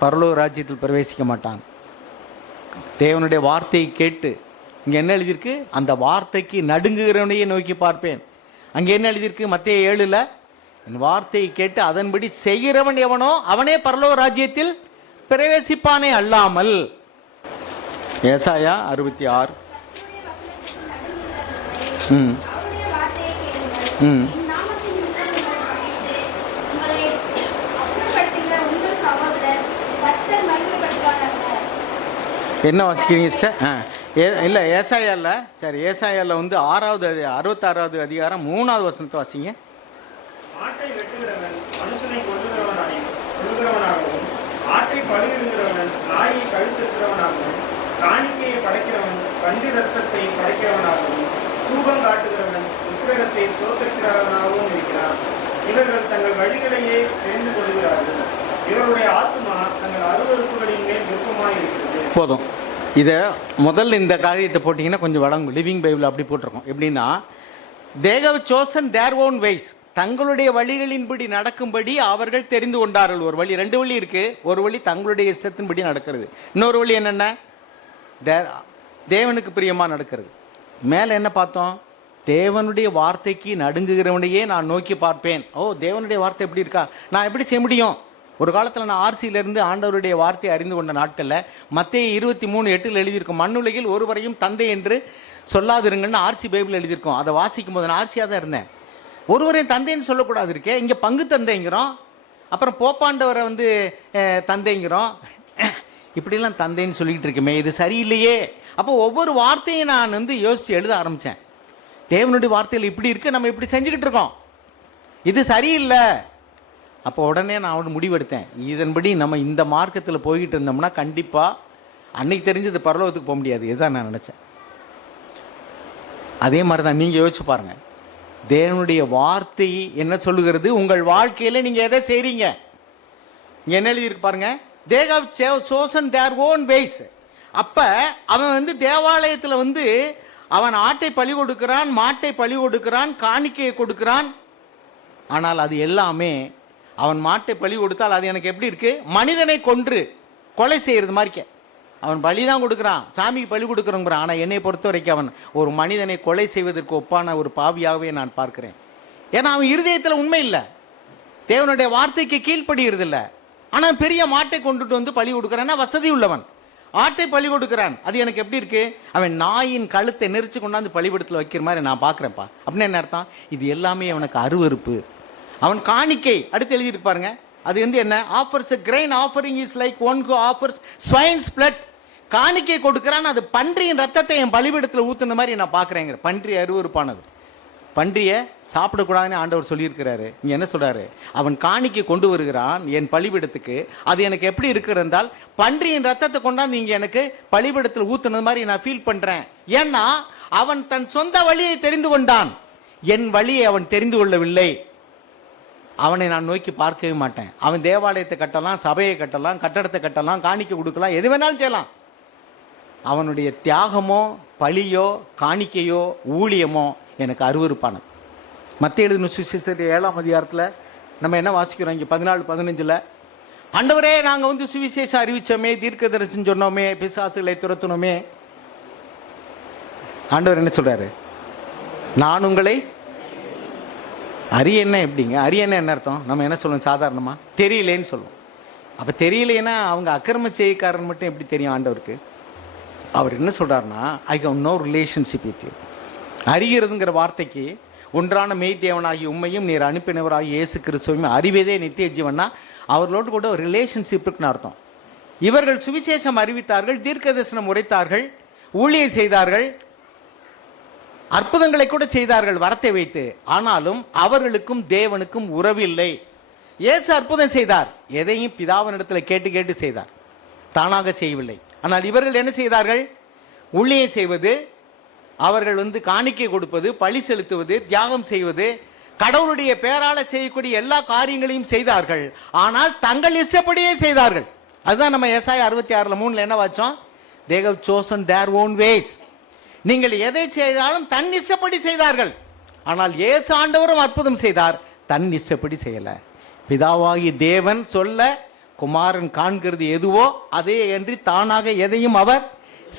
பரலோக ராஜ்யத்தில் பிரவேசிக்க மாட்டான். தேவனுடைய வார்த்தையை கேட்டு, இங்கே என்ன எழுதியிருக்கு? அந்த வார்த்தைக்கு நடுங்குகிறவனையே நோக்கி பார்ப்பேன். அங்கே என்ன எழுதியிருக்கு? மத்தேயு 7ல், என் வார்த்தையை கேட்டு அதன்படி செய்கிறவன் எவனோ அவனே பரலோக ராஜ்யத்தில் பிரவேசிப்பானே அல்லாமல். ஏசாயா 66. என்ன வாசிக்கிறீங்க சிஸ்டர்? இல்லை ஏசாயாவில், சரி ஏசாயாவில் வந்து 66வது அதிகாரம் 3வது வசனத்தை வாசிங்க. ஆட்டை வெட்டுகிறவன் மனுஷனை கொல்லுகிறவனாகவும், ஆட்டை பலியிடுகிறவன் நாயை கழுத்துகிறவனாகவும், காணிக்கையை படைக்கிறவன் கண்டி ரத்தத்தை படைக்கிறவனாகவும், தூபம் காட்டுகிறவன் விக்கிரகத்தை ஸ்தோத்திரிக்கிறவனாகவும் இருக்கிறான். இவர்கள் தங்கள் வழிகளையே தெரிந்து கொள்கிறார்கள். இவருடைய ஆத்மா தங்கள் அருவருப்புகளின் மேல் விருப்பமாய் இருக்கிறது. போதும். இதை முதல்ல இந்த காரியத்தை போட்டிங்கன்னா கொஞ்சம் வழங்கும். லிவிங் பைபிள் அப்படி போட்டிருக்கோம். எப்படின்னா, they have chosen their own ways, தங்களுடைய வழிகளின்படி நடக்கும்படி அவர்கள் தெரிந்து கொண்டார்கள். ஒரு வழி, 2 வழி இருக்கு. ஒரு வழி தங்களுடைய இஷ்டத்தின்படி நடக்கிறது. இன்னொரு வழி என்னென்ன? தேவனுக்கு பிரியமா நடக்கிறது. மேலே என்ன பார்த்தோம்? தேவனுடைய வார்த்தைக்கு நடுங்குகிறவனையே நான் நோக்கி பார்ப்பேன். ஓ, தேவனுடைய வார்த்தை எப்படி இருக்கா? நான் எப்படி செய்ய முடியும்? ஒரு காலத்தில் நான் ஆர்சியிலிருந்து ஆண்டவருடைய வார்த்தையை அறிந்து கொண்ட நாட்களில் மத்தேயு 23:8 எழுதியிருக்கும், மண்ணுலகில் ஒருவரையும் தந்தை என்று சொல்லாதிருங்கன்னு ஆர்சி பைபிள் எழுதியிருக்கோம். அதை வாசிக்கும் போது நான் ஆர்சியாக தான் இருந்தேன். ஒருவரையும் தந்தைன்னு சொல்லக்கூடாது இருக்கே. இங்கே பங்கு தந்தைங்கிறோம், அப்புறம் போப்பாண்டவரை வந்து தந்தைங்கிறோம். இப்படிலாம் தந்தைன்னு சொல்லிக்கிட்டு இருக்குமே, இது சரியில்லையே. அப்போ ஒவ்வொரு வார்த்தையும் நான் வந்து யோசித்து எழுத ஆரம்பித்தேன். தேவனுடைய வார்த்தையில் இப்படி இருக்கு, நம்ம இப்படி செஞ்சுக்கிட்டு இருக்கோம், இது சரியில்லை. அப்போ உடனே நான் அவனு முடிவெடுத்தேன், இதன்படி நம்ம இந்த மார்க்கத்தில் போய்கிட்டு இருந்தோம்னா கண்டிப்பாக அன்னைக்கு தெரிஞ்சது பரலோகத்துக்கு போக முடியாது. இதுதான் நான் நினச்சேன். அதே மாதிரி தான் நீங்கள் யோசிச்சு பாருங்கள். தேவனுடைய வார்த்தை என்ன சொல்லுகிறது? உங்கள் வாழ்க்கையில் நீங்கள் எதை செய்கிறீங்க? இங்கே என்ன எழுதியிருக்கு பாருங்க, they have chosen their own ways. அப்போ அவன் வந்து தேவாலயத்தில் வந்து அவன் ஆட்டை பலி கொடுக்கிறான், மாட்டை பலி கொடுக்கிறான், காணிக்கையை கொடுக்கிறான். ஆனால் அது எல்லாமே அவன் மாட்டை பலி கொடுத்தால் அது எனக்கு எப்படி இருக்கு? மனிதனை கொன்று கொலை செய்யறது மாதிரிக்க. அவன் பலி தான் கொடுக்குறான், சாமிக்கு பலி கொடுக்குறோங்கிறான். ஆனால் என்னை பொறுத்த வரைக்கும் அவன் ஒரு மனிதனை கொலை செய்வதற்கு ஒப்பான ஒரு பாவியாகவே நான் பார்க்கிறேன். ஏன்னா அவன் இருதயத்தில் உண்மை இல்லை, தேவனுடைய வார்த்தைக்கு கீழ்ப்படுகிறது இல்லை. ஆனால் பெரிய மாட்டை கொண்டுட்டு வந்து பலி கொடுக்குறான்னா வசதி உள்ளவன். ஆட்டை பலி கொடுக்குறான், அது எனக்கு எப்படி இருக்கு? அவன் நாயின் கழுத்தை நெரிச்சு கொண்டாந்து பலிபீடத்தில் வைக்கிற மாதிரி நான் பார்க்குறேன்ப்பா. அப்படின்னு என்ன அர்த்தம்? இது எல்லாமே அவனுக்கு அருவருப்பு. அவன் காணிக்கை அடுத்து எழுதியிருக்கு பாருங்க, அது வந்து என்ன? Offers grain offering is like one who offers swine's blood. காணிக்கை கொடுக்குறான், அது பன்றியின் ரத்தத்தை என் பலிபீடத்தில் ஊத்துன மாதிரி நான் பார்க்குறேங்கிற. பன்றி அருவருப்பானது, பன்றியை சாப்பிடக்கூடாதுன்னு ஆண்டவர் சொல்லியிருக்கிறாரு. இங்கே என்ன சொல்றாரு? அவன் காணிக்கை கொண்டு வருகிறான் என் பலிபீடத்துக்கு, அது எனக்கு எப்படி இருக்கிறதால் பன்றியின் ரத்தத்தை கொண்டாந்து இங்கே எனக்கு பலிபீடத்தில் ஊத்துனது மாதிரி நான் ஃபீல் பண்ணுறேன். ஏன்னா அவன் தன் சொந்த வழியை தெரிந்து கொண்டான், என் வழியை அவன் தெரிந்து கொள்ளவில்லை. அவனை நான் நோக்கி பார்க்கவே மாட்டேன். அவன் தேவாலயத்தை கட்டலாம், சபையை கட்டலாம், கட்டடத்தை கட்டலாம், காணிக்கை கொடுக்கலாம், எது வேணாலும் செய்யலாம். அவனுடைய தியாகமோ பலியோ காணிக்கையோ ஊழியமோ எனக்கு அருவருப்பானது. மத்தேயு எழுதின சுவிசேஷம் 7ஆம் அதிகாரத்தில் நம்ம என்ன வாசிக்கிறோம்? இங்கே 14-15 ஆண்டவரே, நாங்கள் வந்து சுவிசேஷம் அறிவிச்சோமே, தீர்க்கதரிசனம் சொன்னோமே, பிசாசுகளை துரத்துனோமே. ஆண்டவர் என்ன சொல்றாரு? நான் உங்களை அரியன்னா எப்படிங்க? அரியன்னா என்ன அர்த்தம்? நம்ம என்ன சொல்லுவோம் சாதாரணமாக? தெரியலேன்னு சொல்லுவோம். அப்போ தெரியலேன்னா அவங்க அக்கிரம செய்யக்காரன் மட்டும் எப்படி தெரியும் ஆண்டவருக்கு? அவர் என்ன சொல்கிறாருன்னா, I have no relationship with you. அறிகிறதுங்கிற வார்த்தைக்கு ஒன்றான மெய்தேவனாகி உண்மையும் நீர் அனுப்பினவராகி இயேசு கிறிஸ்துவையும் அறிவதே நித்திய ஜீவனா, அவர்களோடு கூட ஒரு ரிலேஷன்ஷிப்புக்குன்னு அர்த்தம். இவர்கள் சுவிசேஷம் அறிவித்தார்கள், தீர்க்கதரிசனம் உரைத்தார்கள், ஊழியம் செய்தார்கள், அற்புதங்களை கூட செய்தார்கள் வரத்தை வைத்து. ஆனாலும் அவர்களுக்கும் தேவனுக்கும் உறவில்லை. இயேசு அற்புதம் செய்தார், எதையும் பிதாவினிடத்தில் கேட்டு கேட்டு செய்தார், தானாக செய்யவில்லை. ஆனால் இவர்கள் என்ன செய்தார்கள்? ஊழியம் செய்வது, அவர்கள் வந்து காணிக்கை கொடுப்பது, பழி செலுத்துவது, தியாகம் செய்வது, கடவுளுடைய பேரால செய்யக்கூடிய எல்லா காரியங்களையும் செய்தார்கள். ஆனால் தங்கள் இஷ்டப்படியே செய்தார்கள். அதுதான் நம்ம ஏசாயா 66:3 என்ன வாச்சோம்? they have chosen their own ways. நீங்கள் எதை செய்தாலும் தன் இஷ்டப்படி செய்தார்கள். ஆனால் இயேசு ஆண்டவரும் அற்புதம் செய்தார், தன் இஷ்டப்படி செய்யல. பிதாவாகி தேவன் சொல்ல குமாரன் காண்கிறது எதுவோ அதே என்று தானாக எதையும் அவர்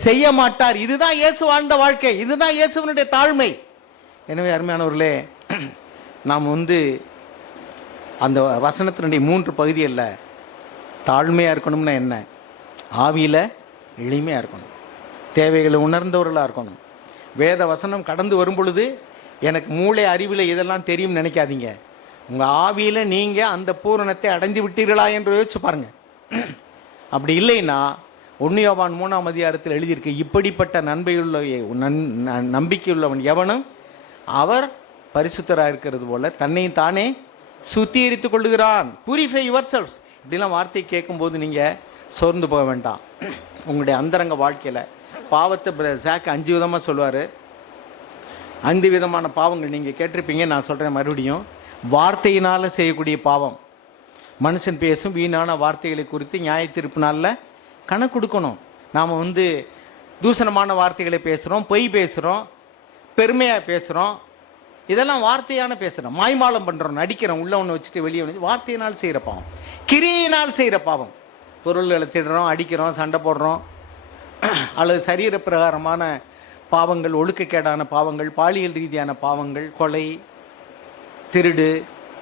செய்ய மாட்டார். இதுதான் இயேசு வாழ்ந்த வாழ்க்கை, இதுதான் இயேசுவனுடைய தாழ்மை. எனவே அருமையானவர்களே, நாம் அந்த வசனத்தினுடைய 3 பகுதியில் தாழ்மையாக இருக்கணும்னா என்ன? ஆவியில் எளிமையாக இருக்கணும், தேவைகளை உணர்ந்தவர்களாக இருக்கணும். வேத வசனம் கடந்து வரும் பொழுது எனக்கு மூளை அறிவில் இதெல்லாம் தெரியும் நினைக்காதீங்க. உங்கள் ஆவியில் நீங்கள் அந்த பூரணத்தை அடைந்து விட்டீர்களா என்று யோசிச்சு பாருங்க. அப்படி இல்லைன்னா 1 யோவான் 3ஆம் அதிகாரத்தில் எழுதியிருக்கு, இப்படிப்பட்ட நம்பிக்கையுள்ளவன் எவனும் அவர் பரிசுத்தராக இருக்கிறது போல தன்னையும் தானே சுத்திகரித்துக் கொள்ளுகிறான். பூரிஃபை யுவர் செல்ஸ். இப்படிலாம் வார்த்தை கேட்கும்போது நீங்கள் சோர்ந்து போக வேண்டாம். உங்களுடைய அந்தரங்க வாழ்க்கையில் பாவத்தை சாக்கு 5 விதமாக சொல்லுவார். 5 விதமான பாவங்கள் நீங்கள் கேட்டிருப்பீங்க. நான் சொல்கிறேன் மறுபடியும். வார்த்தையினால் செய்யக்கூடிய பாவம், மனுஷன் பேசும் வீணான வார்த்தைகளை குறித்து நியாய தீர்ப்பு நாளில் கணக்கு கொடுக்கணும். நாம் தூசணமான வார்த்தைகளை பேசுகிறோம், பொய் பேசுகிறோம், பெருமையாக பேசுகிறோம், இதெல்லாம் வார்த்தையான பேசுகிறோம். மாய்மாலம் பண்ணுறோம், நடிக்கிறோம், உள்ள ஒன்று வச்சுட்டு வெளியே வந்து வார்த்தையினால் செய்கிற பாவம். கிரியையினால் செய்கிற பாவம், பொருள்களை திடுறோம், அடிக்கிறோம், சண்டை போடுறோம், அல்லது சரீர பிரகாரமான பாவங்கள், ஒழுக்கக்கேடான பாவங்கள், பாலியல் ரீதியான பாவங்கள், கொலை, திருடு,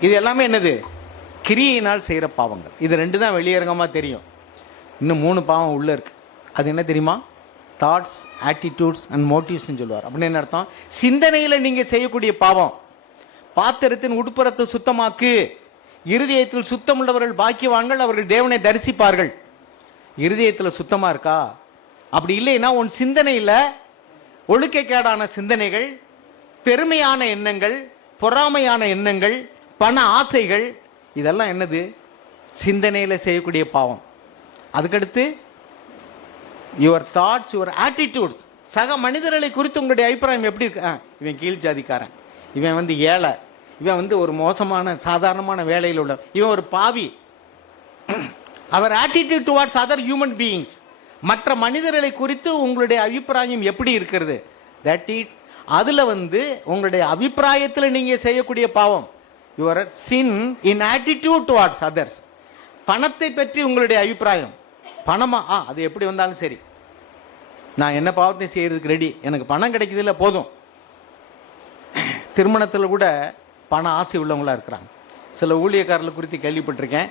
இது எல்லாமே என்னது? கிரியையினால் செய்கிற பாவங்கள். இது 2 தான் வெளியரங்கமாக தெரியும். இன்னும் 3 பாவம் உள்ளே இருக்குது. அது என்ன தெரியுமா? தாட்ஸ், ஆட்டிடியூட்ஸ் அண்ட் மோட்டிவ்ஸ்ன்னு சொல்லுவார். அப்படின்னு என்ன அர்த்தம்? சிந்தனையில் நீங்கள் செய்யக்கூடிய பாவம். பாத்திரத்தின் உட்புறத்தை சுத்தமாக்கு, இருதயத்தில் சுத்தம் உள்ளவர்கள் பாக்கியவான்கள், அவர்கள் தேவனை தரிசிப்பார்கள். இருதயத்தில் சுத்தமாக இருக்கா? அப்படி இல்லைன்னா உன் சிந்தனையில் ஒழுக்கக்கேடான சிந்தனைகள், பெருமையான எண்ணங்கள், பொறாமையான எண்ணங்கள், பண ஆசைகள், இதெல்லாம் என்னது? சிந்தனையில் செய்யக்கூடிய பாவம். அதுக்கடுத்து யுவர் தாட்ஸ், யுவர் ஆட்டிடியூட்ஸ். சக மனிதர்களை குறித்து உங்களுடைய அபிப்பிராயம் எப்படி இருக்கு? இவன் கீழ் ஜாதிக்காரன், இவன் ஏழை, இவன் ஒரு மோசமான சாதாரணமான வேலையில் உள்ள, இவன் ஒரு பாவி. அவர் attitude towards other human beings, மற்ற மனிதர்களை குறித்து உங்களுடைய அபிப்பிராயம் எப்படி இருக்கிறது? That it. அதில் உங்களுடைய அபிப்பிராயத்தில் நீங்கள் செய்யக்கூடிய பாவம். Your sin in attitude towards others. பணத்தை பற்றி உங்களுடைய அபிப்பிராயம். பணமா? அது எப்படி வந்தாலும் சரி, நான் என்ன பாவத்தை செய்யறதுக்கு ரெடி, எனக்கு பணம் கிடைக்குதில்ல போதும். திருமணத்தில் கூட பண ஆசை உள்ளவங்களா இருக்கிறாங்க. சில ஊழியக்காரர்களை குறித்து கேள்விப்பட்டிருக்கேன்.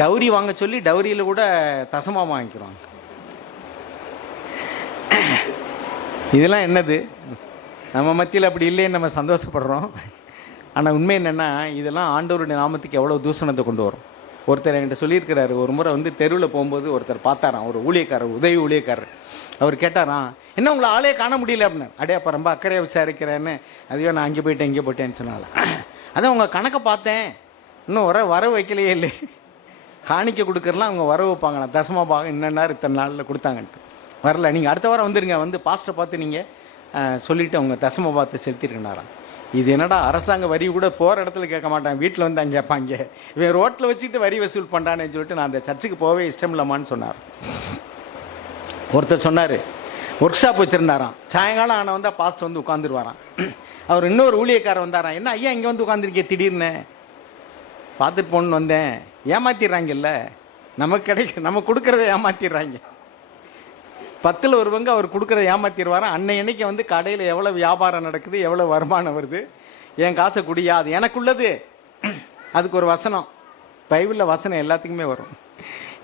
டவுரி வாங்க சொல்லி டவுரியில் கூட தசமா வாங்கிக்கிறாங்க. இதெல்லாம் என்னது? நம்ம மத்தியில் அப்படி இல்லைன்னு நம்ம சந்தோஷப்படுறோம். ஆனால் உண்மை என்னென்னா, இதெல்லாம் ஆண்டவருடைய நாமத்துக்கு எவ்வளோ தூஷணத்தை கொண்டு வரும். ஒருத்தர் என்கிட்ட சொல்லியிருக்கிறாரு, ஒரு முறை தெருவில் போகும்போது ஒருத்தர் பார்த்தாராம், ஒரு ஊழியக்காரர், உதவி ஊழியக்காரர். அவர் கேட்டாராம், என்ன உங்களை ஆளே காண முடியல அப்படின்னு. அடே அப்போ ரொம்ப அக்கறையாக விசாரிக்கிறேன்னு, அதையோ நான் அங்கே போயிட்டேன் இங்கே போயிட்டேன்னு சொன்னால. அதான் உங்கள் கணக்கை பார்த்தேன், இன்னும் வரவு வைக்கலையே இல்லை. காணிக்க கொடுக்கறலாம் அவங்க வரவு வைப்பாங்களா, தசமா பாகம் இன்னன்னார் இத்தனை நாளில் கொடுத்தாங்கன்ட்டு. வரல, நீங்கள் அடுத்த வாரம் வந்துருங்க, பாஸ்ட்டை பார்த்து நீங்கள் சொல்லிவிட்டு அவங்க தசம பார்த்து செலுத்திருக்கனாராம். இது என்னடா அரசாங்க வரி கூட போகிற இடத்துல கேட்க மாட்டான், வீட்டில் அங்கே கேட்பாங்க. இவன் ரோட்டில் வச்சுக்கிட்டு வரி வசூல் பண்ணுறான்னு சொல்லிட்டு நான் அந்த சர்ச்சுக்கு போகவே இஷ்டம் இல்லமான்னு சொன்னார். ஒருத்தர் சொன்னார், ஒர்க் ஷாப் வச்சுருந்தாராம். சாயங்காலம் ஆனால் பாஸ்ட் உட்காந்துருவாராம். அவர் இன்னொரு ஊழியக்காரர் வந்தாராம், என்ன ஐயா இங்கே உட்காந்துருக்கே திடீர்னு? பார்த்துட்டு போகணுன்னு வந்தேன். ஏமாத்திடுறாங்கல்ல, நம்ம கொடுக்குறத ஏமாத்திடுறாங்க. 10ல் ஒரு பங்கு அவர் கொடுக்குறத ஏமாத்திடுவாராம். அன்னைக்கு கடையில் எவ்வளோ வியாபாரம் நடக்குது, எவ்வளோ வருமானம் வருது, என் காசை குடியா, அது எனக்குள்ளது. அதுக்கு ஒரு வசனம், பைபிளில் வசனம் எல்லாத்துக்குமே வரும்.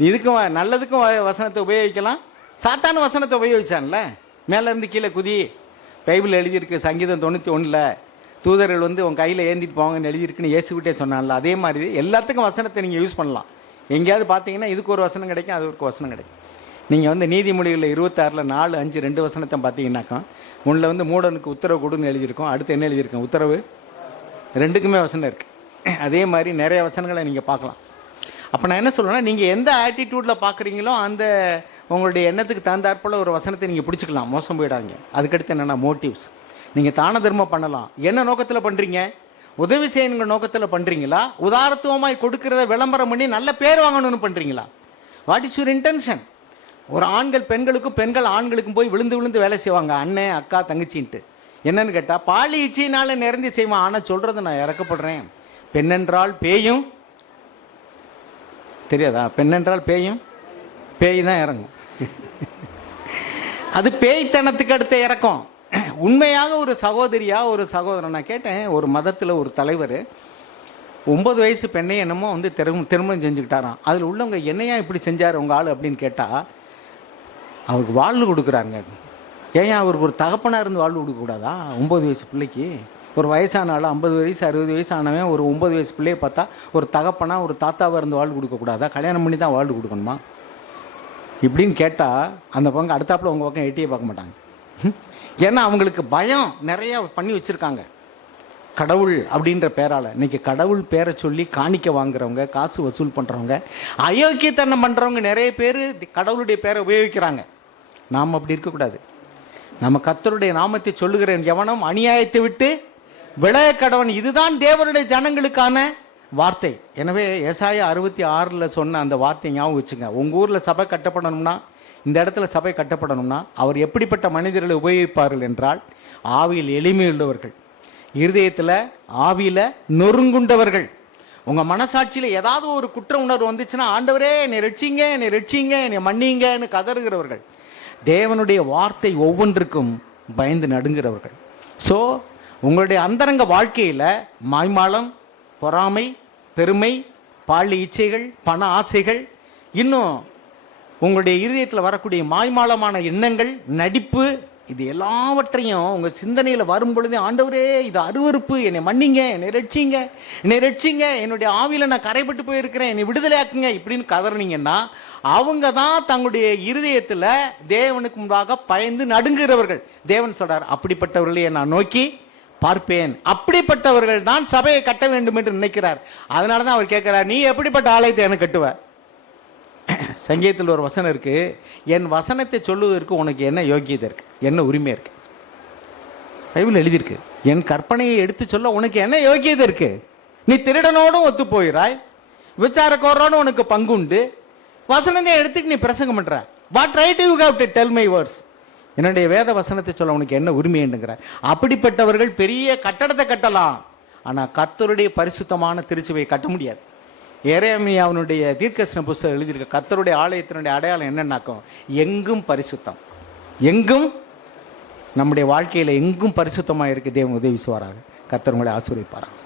இதுக்கும் நல்லதுக்கும் வசனத்தை உபயோகிக்கலாம், சாத்தான வசனத்தை உபயோகிச்சான்ல, மேலேருந்து கீழே குதி. பைபிள் எழுதியிருக்கு, சங்கீதம் 91ல் தூதர்கள் உன் கையில் ஏந்திட்டு போவாங்கன்னு எழுதியிருக்குன்னு இயேசுகிட்டே சொன்னான்ல. அதே மாதிரி எல்லாத்துக்கும் வசனத்தை நீங்கள் யூஸ் பண்ணலாம். எங்கேயாவது பார்த்தீங்கன்னா இதுக்கு ஒரு வசனம் கிடைக்கும், அது ஒரு வசனம் கிடைக்கும். நீங்கள் நீதிமொழிகளில் 26ல் 4, 5, 2 வசனத்தை பார்த்தீங்கன்னாக்கா, ஒன்றில் மூடனுக்கு உத்தரவு கொடுன்னு எழுதியிருக்கோம், அடுத்து என்ன எழுதியிருக்கோம்? உத்தரவு. 2க்குமே வசனம் இருக்குது. அதே மாதிரி நிறைய வசனங்களை நீங்கள் பார்க்கலாம். அப்போ நான் என்ன சொல்லுவேன்னா, நீங்கள் எந்த ஆட்டிடியூடில் பார்க்குறீங்களோ அந்த உங்களுடைய எண்ணத்துக்கு தகுந்தாற்போல் ஒரு வசனத்தை நீங்கள் பிடிச்சிக்கலாம், மோசம் போயிடாங்க. அதுக்கடுத்து என்னென்னா மோட்டிவ்ஸ். நீங்கள் தான தர்மம் பண்ணலாம். என்ன நோக்கத்தில் பண்ணுறீங்க? உதவி செய்யணுங்கிற நோக்கத்தில் பண்ணுறீங்களா? உதாரத்துவமாய் கொடுக்கறத விளம்பரம் பண்ணி நல்ல பேர் வாங்கணும்னு பண்ணுறீங்களா? What is your intention? ஒரு ஆண்கள் பெண்களுக்கும், பெண்கள் ஆண்களுக்கும் போய் விழுந்து வேலை செய்வாங்க, அண்ணன் அக்கா தங்கச்சின்ட்டு. என்னன்னு கேட்டால், பாலி இச்சையினால நிறைந்து செய்வான். ஆனால் சொல்கிறது நான் இறக்கப்படுறேன், பெண்ணென்றால் பேயும் தெரியாதா? பெண் என்றால் பேயும், பேய் தான் இறங்கும். அது பேய்த்தனத்துக்கு அடுத்த இறக்கம். உண்மையாக ஒரு சகோதரியா ஒரு சகோதரன், நான் கேட்டேன், ஒரு மதத்தில் ஒரு தலைவர் 9 வயசு பெண்ணை என்னமோ வந்து திருமணம் செஞ்சுக்கிட்டாராம். அதில் உள்ளவங்க என்னையா இப்படி செஞ்சார் உங்கள் ஆள் அப்படின்னு கேட்டால், அவருக்கு வாழ்வு கொடுக்குறாங்க. ஏன் அவருக்கு ஒரு தகப்பனாக இருந்து வாழ்வு கொடுக்கக்கூடாதா? 9 வயசு பிள்ளைக்கு ஒரு வயசான ஆள் 50 வயசு 60 வயசு ஆனவன் ஒரு 9 வயசு பிள்ளையை பார்த்தா ஒரு தகப்பனா ஒரு தாத்தாவாக இருந்து வாழ்வு கொடுக்கக்கூடாதா? கல்யாணம் பண்ணி தான் வாழ்வு கொடுக்கணுமா இப்படின்னு கேட்டால் அந்த பக்கம் அடுத்தாப்புல உங்கள் பக்கம் எட்டியே பார்க்க மாட்டாங்க. ஏன்னா அவங்களுக்கு பயம் நிறையா பண்ணி வச்சுருக்காங்க கடவுள் அப்படின்ற பேரால். இன்னைக்கு கடவுள் பேரை சொல்லி காணிக்க வாங்குறவங்க, காசு வசூல் பண்ணுறவங்க, அயோக்கியத்தனம் பண்ணுறவங்க நிறைய பேர் கடவுளுடைய பேரை உபயோகிக்கிறாங்க. நாம் அப்படி இருக்கக்கூடாது. நம்ம கர்த்தருடைய நாமத்தை சொல்லுகிற எவனும் அநியாயத்தை விட்டு விலக கடவன். இதுதான் தேவனுடைய ஜனங்களுக்கான வார்த்தை. எனவே ஏசாயா 66 சொன்ன அந்த வார்த்தை ஞாபகம் வச்சுங்க. உங்கள் ஊரில் சபை கட்டப்படணும்னா, இந்த இடத்துல சபை கட்டப்படணும்னா அவர் எப்படிப்பட்ட மனிதர்களை உபயோகிப்பார்கள் என்றால், ஆவியில் எளிமையுள்ளவர்கள், இருதயத்தில் ஆவியில் நொறுங்குண்டவர்கள். உங்கள் மனசாட்சியில் ஏதாவது ஒரு குற்ற உணர்வு வந்துச்சுன்னா, ஆண்டவரே என்னை ரட்சிங்க, என்னை ரட்சிங்க, என்னை மன்னிங்கன்னு கதறுகிறவர்கள், தேவனுடைய வார்த்தை ஒவ்வொன்றுக்கும் பயந்து நடுங்கிறவர்கள். ஸோ உங்களுடைய அந்தரங்க வாழ்க்கையில் மாய்மாலம், பொறாமை, பெருமை, பாலிய இச்சைகள், பண ஆசைகள், இன்னும் உங்களுடைய இருதயத்தில் வரக்கூடிய மாய்மாலமான எண்ணங்கள், நடிப்பு, இது எல்லாவற்றையும் உங்கள் சிந்தனையில் வரும் பொழுதே, ஆண்டவரே இது அருவருப்பு, என்னை மன்னிங்க, என்னை ரட்சிங்க, என்னை ரட்சிங்க, என்னுடைய ஆவியில் நான் கரைப்பட்டு போயிருக்கிறேன், என்னை விடுதலையாக்குங்க இப்படின்னு கதறினீங்கன்னா, அவங்க தான் தங்களுடைய இருதயத்தில் தேவனுக்கு முன்பாக பயந்து நடுங்குகிறவர்கள். தேவன் சொல்றார், அப்படிப்பட்டவர்களையே நான் நோக்கி பார்ப்பேன். அப்படிப்பட்டவர்கள் தான் சபையை கட்ட வேண்டும் என்று நினைக்கிறார். அதனால தான் அவர் கேட்கிறார், நீ எப்படிப்பட்ட ஆலயத்தை எனக்கு கட்டுவ? சங்கீதத்தில் ஒரு வசனம் இருக்கு, என் வசனத்தை சொல்லுவதற்கு உனக்கு என்ன யோகியதை இருக்கு, என்ன உரிமை இருக்கு? பைபிள் எழுதியிருக்கு, என் கற்பனையை எடுத்து சொல்ல உனக்கு என்ன யோகியதை இருக்கு? நீ திருடனோடும் ஒத்து போயிறாய், விசாரக்கோரோடும் உனக்கு பங்கு உண்டு, வசனத்தை எடுத்துட்டு நீ பிரசங்கம் பண்ற. What right you have to tell my words? என்னுடைய வேத வசனத்தை சொல்ல உனக்கு என்ன உரிமைங்கிற? அப்படிப்பட்டவர்கள் பெரிய கட்டடத்தை கட்டலாம், ஆனால் கர்த்தருடைய பரிசுத்தமான திருச்சபையை கட்ட முடியாது. எரேமியாவினுடைய தீர்க்கதரிசன புத்தகம் எழுதியிருக்க கர்த்தருடைய ஆலயத்தினுடைய அடையாளம் என்னன்னாக்கும், எங்கும் பரிசுத்தம், எங்கும் நம்முடைய வாழ்க்கையில் எங்கும் பரிசுத்தமாக இருக்கு. தேவன் உதவி செய்வாராக. கர்த்தர் உங்களை ஆசீர்வதிப்பாராக.